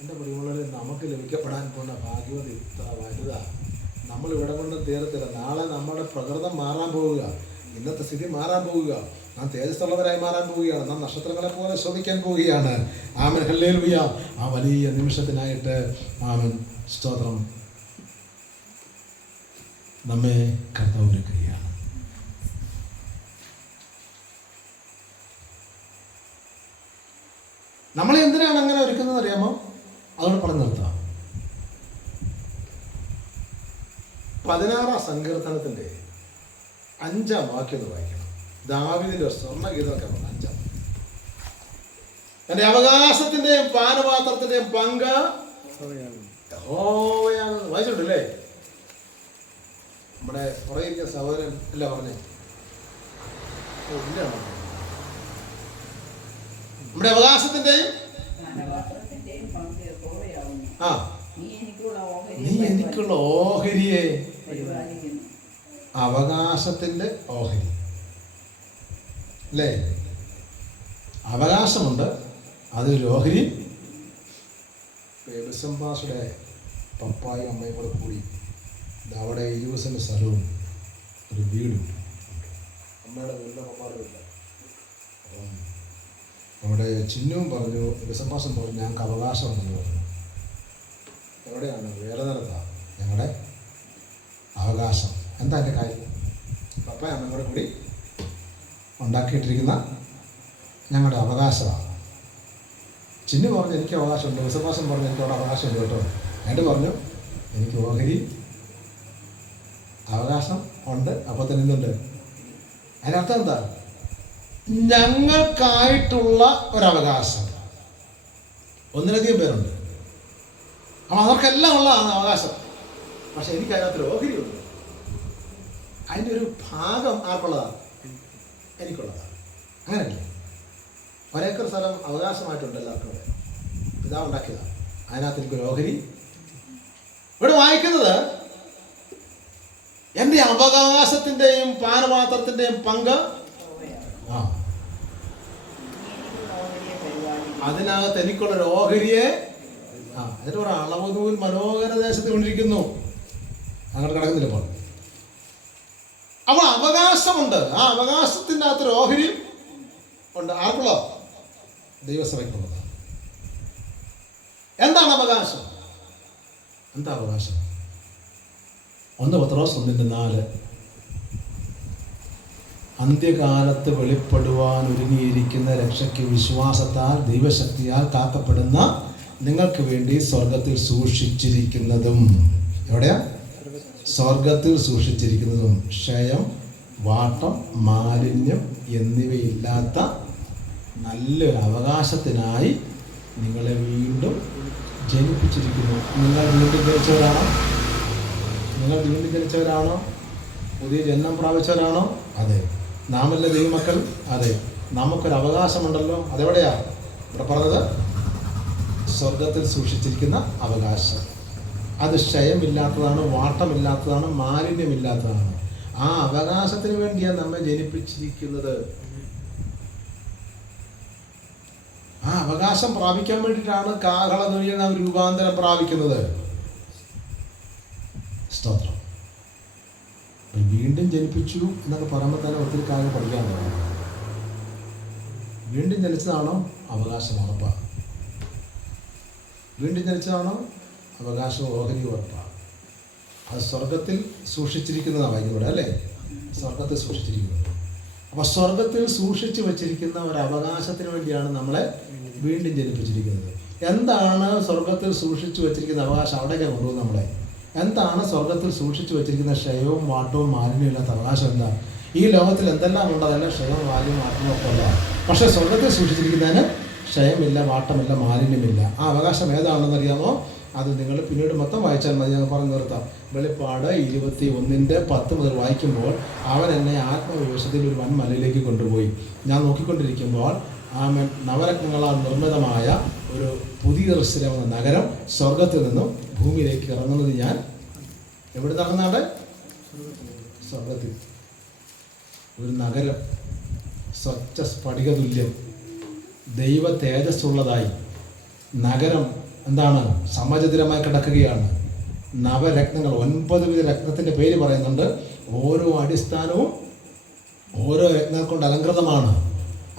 എൻ്റെ പ്രിയമുള്ളവരെ, നമുക്ക് ലഭിക്കപ്പെടാൻ പോകുന്ന ഭാഗ്യവത ഇത്ര വലുതാ. നമ്മൾ ഇവിടെ കൊണ്ട് തീരത്തില്ല. നാളെ നമ്മുടെ പ്രകൃതം മാറാൻ പോവുക, ഇന്നത്തെ സ്ഥിതി മാറാൻ പോവുക. നാം തേജസ്സുള്ളവരായി മാറാൻ പോവുകയാണ്. നാം നക്ഷത്രങ്ങളെ പോലെ ശോഭിക്കാൻ പോവുകയാണ്. ആമൻ, ഹല്ലേലൂയ. ആ വലിയ നിമിഷത്തിനായിട്ട് ആമൻ, സ്തോത്രം. നമ്മെ കർത്താവ് ഒരുക്കുകയാണ്. നമ്മളെ എന്തിനാണ് അങ്ങനെ ഒരുക്കുന്നത് അറിയാമോ? അതോടെ പറഞ്ഞു നിർത്താം. 16 സങ്കീർത്തനത്തിന്റെ 5 വാക്യം ഒന്ന് വായിക്കണം. ദാവീദിന്റെ സ്വർണ്ണഗീതമൊക്കെ 5. എന്റെ അവകാശത്തിന്റെയും പാനപാത്രത്തിന്റെയും പങ്ക് യഹോവയാണെന്ന് വായിച്ചിട്ടുണ്ടല്ലേ? നമ്മുടെ പുറകിരിക്കുന്ന സഹോദരൻ അല്ല പറഞ്ഞേ? നമ്മുടെ അവകാശത്തിന്റെയും നീ എനിക്കുള്ള ഓഹരിയെ, അവകാശത്തിന്റെ ഓഹരി, അല്ലേ? അവകാശമുണ്ട്. അതിലൊരു ഓഹരി ബിസംബാസുടെ പപ്പായും അമ്മയും കൂടെ കൂടി അവിടെ 20 സെൻറ്റ് സ്ഥലവും ഒരു വീടും അമ്മയുടെ വീടിൻ്റെ പപ്പാടെ വീട്ടില്ല. അപ്പം നമ്മുടെ ചിഹ്നവും പറഞ്ഞു, ബിസംബാസും പറഞ്ഞു ഞങ്ങൾക്ക് അവകാശമുണ്ടെന്ന് പറഞ്ഞു. എവിടെയാണ്? വേറെ നിലത്താണ് ഞങ്ങളുടെ അവകാശം. എന്താ എൻ്റെ കാര്യം? പപ്പായും അമ്മയും കൂടെ കൂടി ഉണ്ടാക്കിയിട്ടിരിക്കുന്ന ഞങ്ങളുടെ അവകാശമാണ്. ചിന്നു പറഞ്ഞു എനിക്ക് അവകാശമുണ്ട്, വിശ്വാസം പറഞ്ഞു എനിക്ക് അവിടെ അവകാശമുണ്ട് കേട്ടോ. എന്നിട്ട് പറഞ്ഞു എനിക്ക് ഓഹരി അവകാശം ഉണ്ട്. അപ്പോൾ തന്നെ എന്തുണ്ട്? അതിനർത്ഥം എന്താ? ഞങ്ങൾക്കായിട്ടുള്ള ഒരവകാശം. ഒന്നിലധികം പേരുണ്ട്, അപ്പം അവർക്കെല്ലാം ഉള്ളതാണ് അവകാശം. പക്ഷെ എനിക്ക് അതിനകത്തൊരു ഓഹരിയുണ്ട്. അതിൻ്റെ ഒരു ഭാഗം ആർക്കുള്ളതാണ്? എനിക്കുള്ളതാണ്. അങ്ങനെയല്ലേ? ഒരേക്കർ സ്ഥലം അവകാശമായിട്ടുണ്ട് എല്ലാവർക്കും. ഇവിടെ പിതാവ് ഉണ്ടാക്കിയതാണ്. അതിനകത്ത് എനിക്കൊരു ഓഹരി. ഇവിടെ വായിക്കുന്നത് എൻ്റെ അവകാശത്തിൻ്റെയും പാനപാത്രത്തിൻ്റെയും പങ്ക് അതിനകത്ത് എനിക്കുള്ളൊരു ഓഹരിയെ അതിൻ്റെ ഒരു അളവുനൂൽ മനോഹര ദേശത്ത് കൊണ്ടിരിക്കുന്നു. അങ്ങോട്ട് കിടക്കുന്നില്ല ഇപ്പോൾ. അപ്പോൾ അവകാശമുണ്ട്. ആ അവകാശത്തിൻ്റെ അകത്തൊരു ഓഹരി ഉണ്ട്. ആർക്കുള്ള? ദൈവസഭയ്ക്കുള്ളതാണ്. എന്താണ് അവകാശം? എന്താ അവകാശം? 1 പത്രോസ് 1:4 അന്ത്യകാലത്ത് വെളിപ്പെടുവാൻ ഒരുങ്ങിയിരിക്കുന്ന രക്ഷയ്ക്ക് വിശ്വാസത്താൽ ദൈവശക്തിയാൽ കാക്കപ്പെടുന്ന നിങ്ങൾക്ക് വേണ്ടി സ്വർഗത്തിൽ സൂക്ഷിച്ചിരിക്കുന്നതും. എവിടെയാ? സ്വർഗത്തിൽ സൂക്ഷിച്ചിരിക്കുന്നതും ക്ഷയം, വാട്ടം, മാലിന്യം എന്നിവയില്ലാത്ത നല്ലൊരു അവകാശത്തിനായി നിങ്ങളെ വീണ്ടും ജനിപ്പിച്ചിരിക്കുന്നു. നിങ്ങൾ വീണ്ടും ജനിച്ചവരാണോ? നിങ്ങൾ വീണ്ടും ജനിച്ചവരാണോ? പുതിയ ജന്മം പ്രാപിച്ചവരാണോ? അതെ. നാമല്ലേ ദൈവമക്കൾ? അതെ. നമുക്കൊരു അവകാശമുണ്ടല്ലോ. അതെവിടെയാ? ഇവിടെ പറഞ്ഞത് സ്വർഗത്തിൽ സൂക്ഷിച്ചിരിക്കുന്ന അവകാശം. അത് ക്ഷയമില്ലാത്തതാണ്, വാട്ടമില്ലാത്തതാണ്, മാലിന്യമില്ലാത്തതാണ്. ആ അവകാശത്തിന് വേണ്ടിയാണ് നമ്മെ ജനിപ്പിച്ചിരിക്കുന്നത്. ആ അവകാശം പ്രാപിക്കാൻ വേണ്ടിയിട്ടാണ് കാഹളധ്വനിയിൽ നാം രൂപാന്തരം പ്രാപിക്കുന്നത്. സ്തോത്രം. വീണ്ടും ജനിപ്പിച്ചു എന്നൊക്കെ പറയുമ്പോൾ തന്നെ ഒത്തിരി കാര്യം പഠിക്കാൻ തുടങ്ങും. വീണ്ടും ജനിച്ചതാണോ? അവകാശം ഉറപ്പാണ്. വീണ്ടും ജനിച്ചതാണോ? അവകാശം ഓഹരി ഉറപ്പാണ്. അത് സ്വർഗത്തിൽ സൂക്ഷിച്ചിരിക്കുന്നതാണ് വായിക്കുന്നത് അല്ലേ? സ്വർഗത്തിൽ സൂക്ഷിച്ചിരിക്കുന്നത്. അപ്പോൾ സ്വർഗത്തിൽ സൂക്ഷിച്ചു വച്ചിരിക്കുന്ന ഒരു അവകാശത്തിന് വേണ്ടിയാണ് നമ്മളെ വീണ്ടും ജനിപ്പിച്ചിരിക്കുന്നത്. എന്താണ് സ്വർഗത്തിൽ സൂക്ഷിച്ചു വച്ചിരിക്കുന്ന അവകാശം? അവിടേക്ക് കൊണ്ടുപോകും നമ്മളെ. എന്താണ് സ്വർഗത്തിൽ സൂക്ഷിച്ചു വച്ചിരിക്കുന്ന ക്ഷയവും വാട്ടവും മാലിന്യവും ഇല്ലാത്ത അവകാശം? എന്താ? ഈ ലോകത്തിൽ എന്തെല്ലാം ഉണ്ട് അതെല്ലാം ക്ഷയവും മാലിന്യവും വാട്ടവും ഒക്കെ ഉള്ള. പക്ഷേ സ്വർഗത്തിൽ സൂക്ഷിച്ചിരിക്കുന്നതിന് ക്ഷയമില്ല, വാട്ടമില്ല, മാലിന്യമില്ല. ആ അവകാശം ഏതാണെന്ന് അറിയാമോ? അത് നിങ്ങൾ പിന്നീട് മൊത്തം വായിച്ചാൽ മതി. ഞാൻ പറഞ്ഞു നിർത്താം. വെളിപ്പാട് 21:10 മുതൽ വായിക്കുമ്പോൾ അവൻ എന്നെ ആത്മവിവേശത്തിൽ ഒരു വൻമലയിലേക്ക് കൊണ്ടുപോയി. ഞാൻ നോക്കിക്കൊണ്ടിരിക്കുമ്പോൾ നവരത്നങ്ങളാൽ നിർമ്മിതമായ ഒരു പുതിയ യെരൂശലേം എന്ന നഗരം സ്വർഗത്തിൽ നിന്നും ഭൂമിയിലേക്ക് ഇറങ്ങുന്നത് ഞാൻ എവിടെ നടന്നാണ്? സ്വർഗത്തിൽ. ഒരു നഗരം സ്വച്ഛ സ്ഫടികതുല്യം ദൈവ തേജസ്സുള്ളതായി നഗരം എന്താണ്? സമചതുരമായി കിടക്കുകയാണ്. നവരത്നങ്ങൾ 9 വിധ രത്നത്തിൻ്റെ പേര് പറയുന്നുണ്ട്. ഓരോ അടിസ്ഥാനവും ഓരോ രത്നം കൊണ്ട് അലങ്കൃതമാണ്.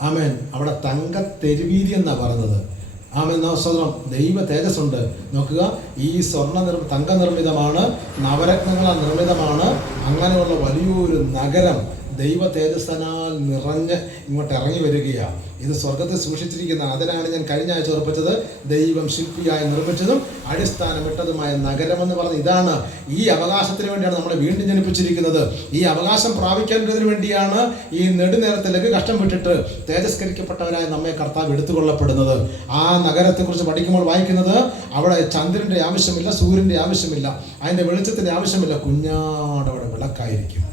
ആമേൻ. അവിടെ തങ്കത്തെരുവീതി എന്നാണ് പറയുന്നത്. ആമേൻ. നവസ്വതന്ത്രം ദൈവ തേജസ്സുണ്ട്. നോക്കുക, ഈ തങ്ക നിർമ്മിതമാണ്, നവരത്നങ്ങളാൽ നിർമ്മിതമാണ്. അങ്ങനെയുള്ള വലിയൊരു നഗരം ദൈവ തേജസ്സനാൽ നിറഞ്ഞ് ഇങ്ങോട്ട് ഇറങ്ങി വരികയാണ്. ഇത് സ്വർഗത്തിൽ സൂക്ഷിച്ചിരിക്കുന്നതാണ്. അതിനാണ് ഞാൻ കഴിഞ്ഞ ആഴ്ച ഉറപ്പിച്ചത്, ദൈവം ശില്പിയായി നിർമ്മിച്ചതും അടിസ്ഥാനമിട്ടതുമായ നഗരമെന്ന് പറഞ്ഞ് ഇതാണ്. ഈ അവകാശത്തിന് വേണ്ടിയാണ് നമ്മളെ വീണ്ടും ജനിപ്പിച്ചിരിക്കുന്നത്. ഈ അവകാശം പ്രാപിക്കേണ്ടതിന് വേണ്ടിയാണ് ഈ നെടുനേരത്തിലേക്ക് കഷ്ടം വിട്ടിട്ട് തേജസ്കരിക്കപ്പെട്ടവരായി നമ്മെ കർത്താവ് എടുത്തുകൊള്ളപ്പെടുന്നത്. ആ നഗരത്തെക്കുറിച്ച് പഠിക്കുമ്പോൾ വായിക്കുന്നത് അവിടെ ചന്ദ്രൻ്റെ ആവശ്യമില്ല, സൂര്യൻ്റെ ആവശ്യമില്ല, അതിൻ്റെ വെളിച്ചത്തിൻ്റെ ആവശ്യമില്ല. കുഞ്ഞാടവിടെ വിളക്കായിരിക്കും.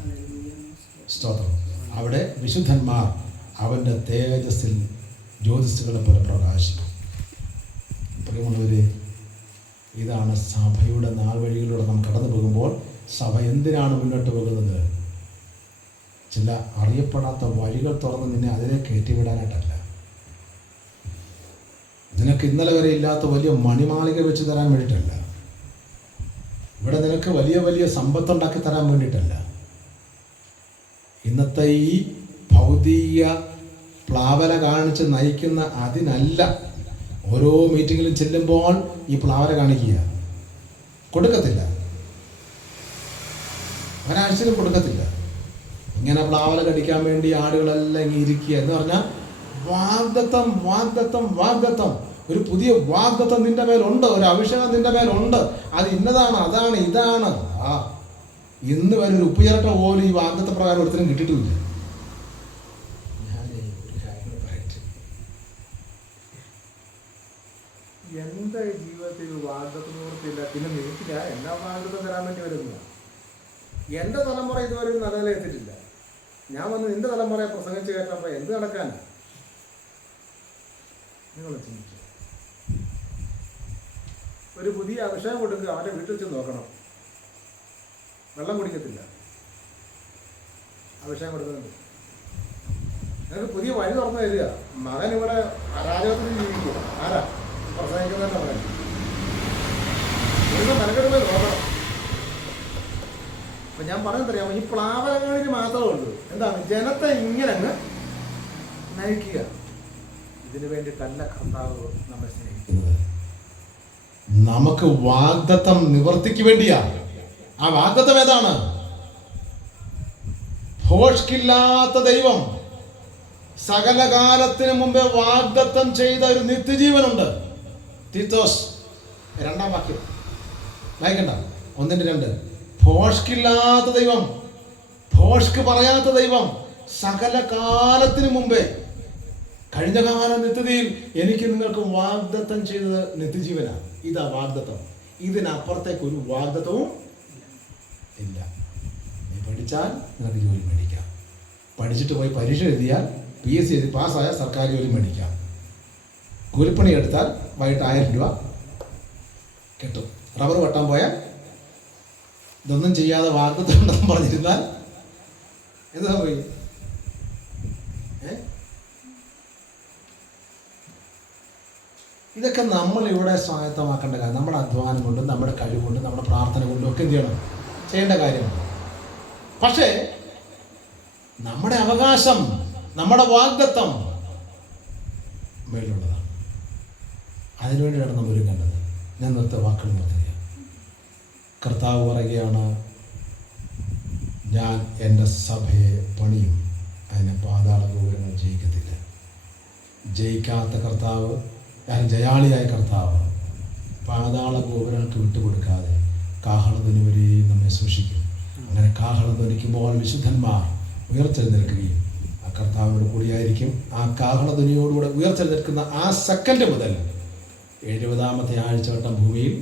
സ്തോത്രം. അവിടെ വിശുദ്ധന്മാർ അവൻ്റെ തേജസ്സിൽ ജ്യോതിസുകളെ പോലെ പ്രകാശിക്കും. പ്രിയമുള്ളവരെ, ഇതാണ് സഭയുടെ നാൾ വഴികളിലൂടെ നാം കടന്നു പോകുമ്പോൾ സഭ എന്തിനാണ് മുന്നോട്ട് പോകുന്നത്? ചില അറിയപ്പെടാത്ത വഴികൾ തുറന്ന് നിന്നെ അതിനെ കയറ്റിവിടാനായിട്ടല്ല. നിനക്ക് ഇന്നലെ വരെ ഇല്ലാത്ത വലിയ മണിമാളിക വെച്ച് തരാൻ വേണ്ടിയിട്ടല്ല. ഇവിടെ നിനക്ക് വലിയ വലിയ സമ്പത്തുണ്ടാക്കി തരാൻ വേണ്ടിയിട്ടല്ല. ഇന്നത്തെ ഈ ഭൗതിക പ്ലാവല കാണിച്ച് നയിക്കുന്ന അതിനല്ല. ഓരോ മീറ്റിങ്ങിലും ചെല്ലുമ്പോൾ ഈ പ്ലാവല കാണിക്കുക. കൊടുക്കത്തില്ല, ഒരാഴ്ചയിലും കൊടുക്കത്തില്ല. ഇങ്ങനെ പ്ലാവല കടിക്കാൻ വേണ്ടി ആടുകളെല്ലാം ഇങ്ങനെ ഇരിക്കുക എന്ന് പറഞ്ഞാൽ വാഗ്ദത്തം വാഗ്ദത്തം വാഗ്ദത്തം. ഒരു പുതിയ വാഗ്ദത്തം നിന്റെ മേലുണ്ട്, ഒരു അഭിഷേകം നിന്റെ മേലുണ്ട്. അത് ഇന്നതാണ്, അതാണ്, ഇതാണ്. ഇന്ന് വരെ ഒരു ഉപ്പുചേർട്ട പോലും ഈ വാഗ്ദത്ത പ്രകാരം ഒരുത്തരും കിട്ടിയിട്ടുമില്ല. എൻ്റെ ജീവിതത്തിൽ വാഗ്ദത്തം നിവൃത്തിയില്ല, പിന്നെ നിനക്ക് ഞാൻ എന്നാ വാഗ്ദത്തം തരാൻ വേണ്ടി വരുന്നു? എൻ്റെ തലമുറ ഇതുവരെ നല്ല നിലയിലെത്തിയിട്ടില്ല. ഞാൻ വന്ന് നിന്റെ തലമുറയെ പ്രസംഗിച്ച് കേട്ടപ്പോൾ എന്ത് നടക്കാനാ? നിങ്ങൾ ചിന്തിക്കുക. ഒരു പുതിയ അഭിഷേകം കൊടുക്കുക, അവൻ്റെ വീട്ടിൽ വെച്ച് നോക്കണം, വെള്ളം കുടിക്കത്തില്ല. അഭിഷേകം കൊടുക്കുന്നുണ്ട്. ഞങ്ങൾക്ക് പുതിയ വഴി തുറന്നു തരിക. മകൻ ഇവിടെ അരാജകത്തിൽ ജീവിക്കുക. ആരാ പ്രസംഗിക്കുന്നതെന്ന് പറയാൻ മെനക്കെടുമ്പോൾ നോക്കണം. അപ്പൊ ഞാൻ പറഞ്ഞതറിയാമോ, ഈ പ്ലാവലങ്ങളിൽ മാത്രമേ ഉള്ളൂ എന്താണ് ജനത്തെ ഇങ്ങനെ അങ്ങ് നയിക്കുക. ഇതിനു വേണ്ടിയിട്ടല്ല കർത്താവ് നമ്മെ സ്നേഹിക്കുന്നത്. നമുക്ക് വാഗ്ദത്തം നിവർത്തിക്ക് വേണ്ടിയാ. ആ വാഗ്ദത്തം ഏതാണ്? ഭോഷ്കില്ലാത്ത ദൈവം സകല കാലത്തിന് മുമ്പേ വാഗ്ദത്തം ചെയ്ത ഒരു നിത്യജീവനുണ്ട്. തീത്തോസ് 2-ാം വാക്യം വായിക്കണ്ട, 1:2. ഭോഷ്കില്ലാത്ത ദൈവം, ഭോഷ്ക്ക് പറയാത്ത ദൈവം സകല കാലത്തിന് മുമ്പേ കഴിഞ്ഞ കാല നിത്യതയിൽ എനിക്ക് നിങ്ങൾക്ക് വാഗ്ദത്തം ചെയ്തത് നിത്യജീവനാണ്. ഇതാ വാഗ്ദത്തം. ഇതിനപ്പുറത്തേക്ക് ഒരു വാഗ്ദത്തവും ഇല്ല. നീ പഠിച്ചാൽ നിനക്ക് ജോലി മേടിക്കാം. പഠിച്ചിട്ട് പോയി പരീക്ഷ എഴുതിയാൽ PSC എഴുതി പാസ്സായ സർക്കാർ ജോലി മേടിക്കാം. കൂലിപ്പണി എടുത്താൽ വൈകിട്ട് 1000 രൂപ കിട്ടും. റബ്ബർ വെട്ടാൻ പോയാൽ ഇതൊന്നും ചെയ്യാതെ വാഗ്ദത്തം ഉണ്ടെന്ന് പറഞ്ഞിരുന്നാൽ എന്താ പോയി? ഇതൊക്കെ നമ്മളിവിടെ സ്വായത്തമാക്കേണ്ട കാര്യം. നമ്മുടെ അധ്വാനം കൊണ്ടും നമ്മുടെ കഴിവ് കൊണ്ടും നമ്മുടെ പ്രാർത്ഥന കൊണ്ടും ഒക്കെ എന്ത് ചെയ്യണം? ചെയ്യേണ്ട കാര്യമാണ്. പക്ഷേ നമ്മുടെ അവകാശം, നമ്മുടെ വാഗ്ദത്തം മേലുള്ളതാണ്. അതിനുവേണ്ടിയാണ് നമ്മൾ ഒരുങ്ങേണ്ടത്. ഞാൻ നിർത്ത വാക്കുകൾ നിർത്തുക. കർത്താവ് പറയുകയാണ്, ഞാൻ എൻ്റെ സഭയെ പണിയും, അതിനെ പാതാള ഗോപുരങ്ങൾ ജയിക്കത്തില്ല. ജയിക്കാത്ത കർത്താവ്, ഞാൻ ജയാളിയായ കർത്താവ് പാതാള ഗോപുരങ്ങൾക്ക് വിട്ടുകൊടുക്കാതെ കാഹളധ്വനി വരെയും നമ്മെ സൂക്ഷിക്കും. അങ്ങനെ കാഹളധ്വനിക്കുമ്പോൾ വിശുദ്ധന്മാർ ഉയർത്തെഴുന്നേൽക്കുകയും ആ കർത്താവിനോട് കൂടിയായിരിക്കും. ആ കാഹളധ്വനിയോടുകൂടെ ഉയർത്തെഴുന്നേൽക്കുന്ന ആ സെക്കൻഡ് മുതൽ 70-ാമത്തെ ആഴ്ചവട്ടം ഭൂമിയിൽ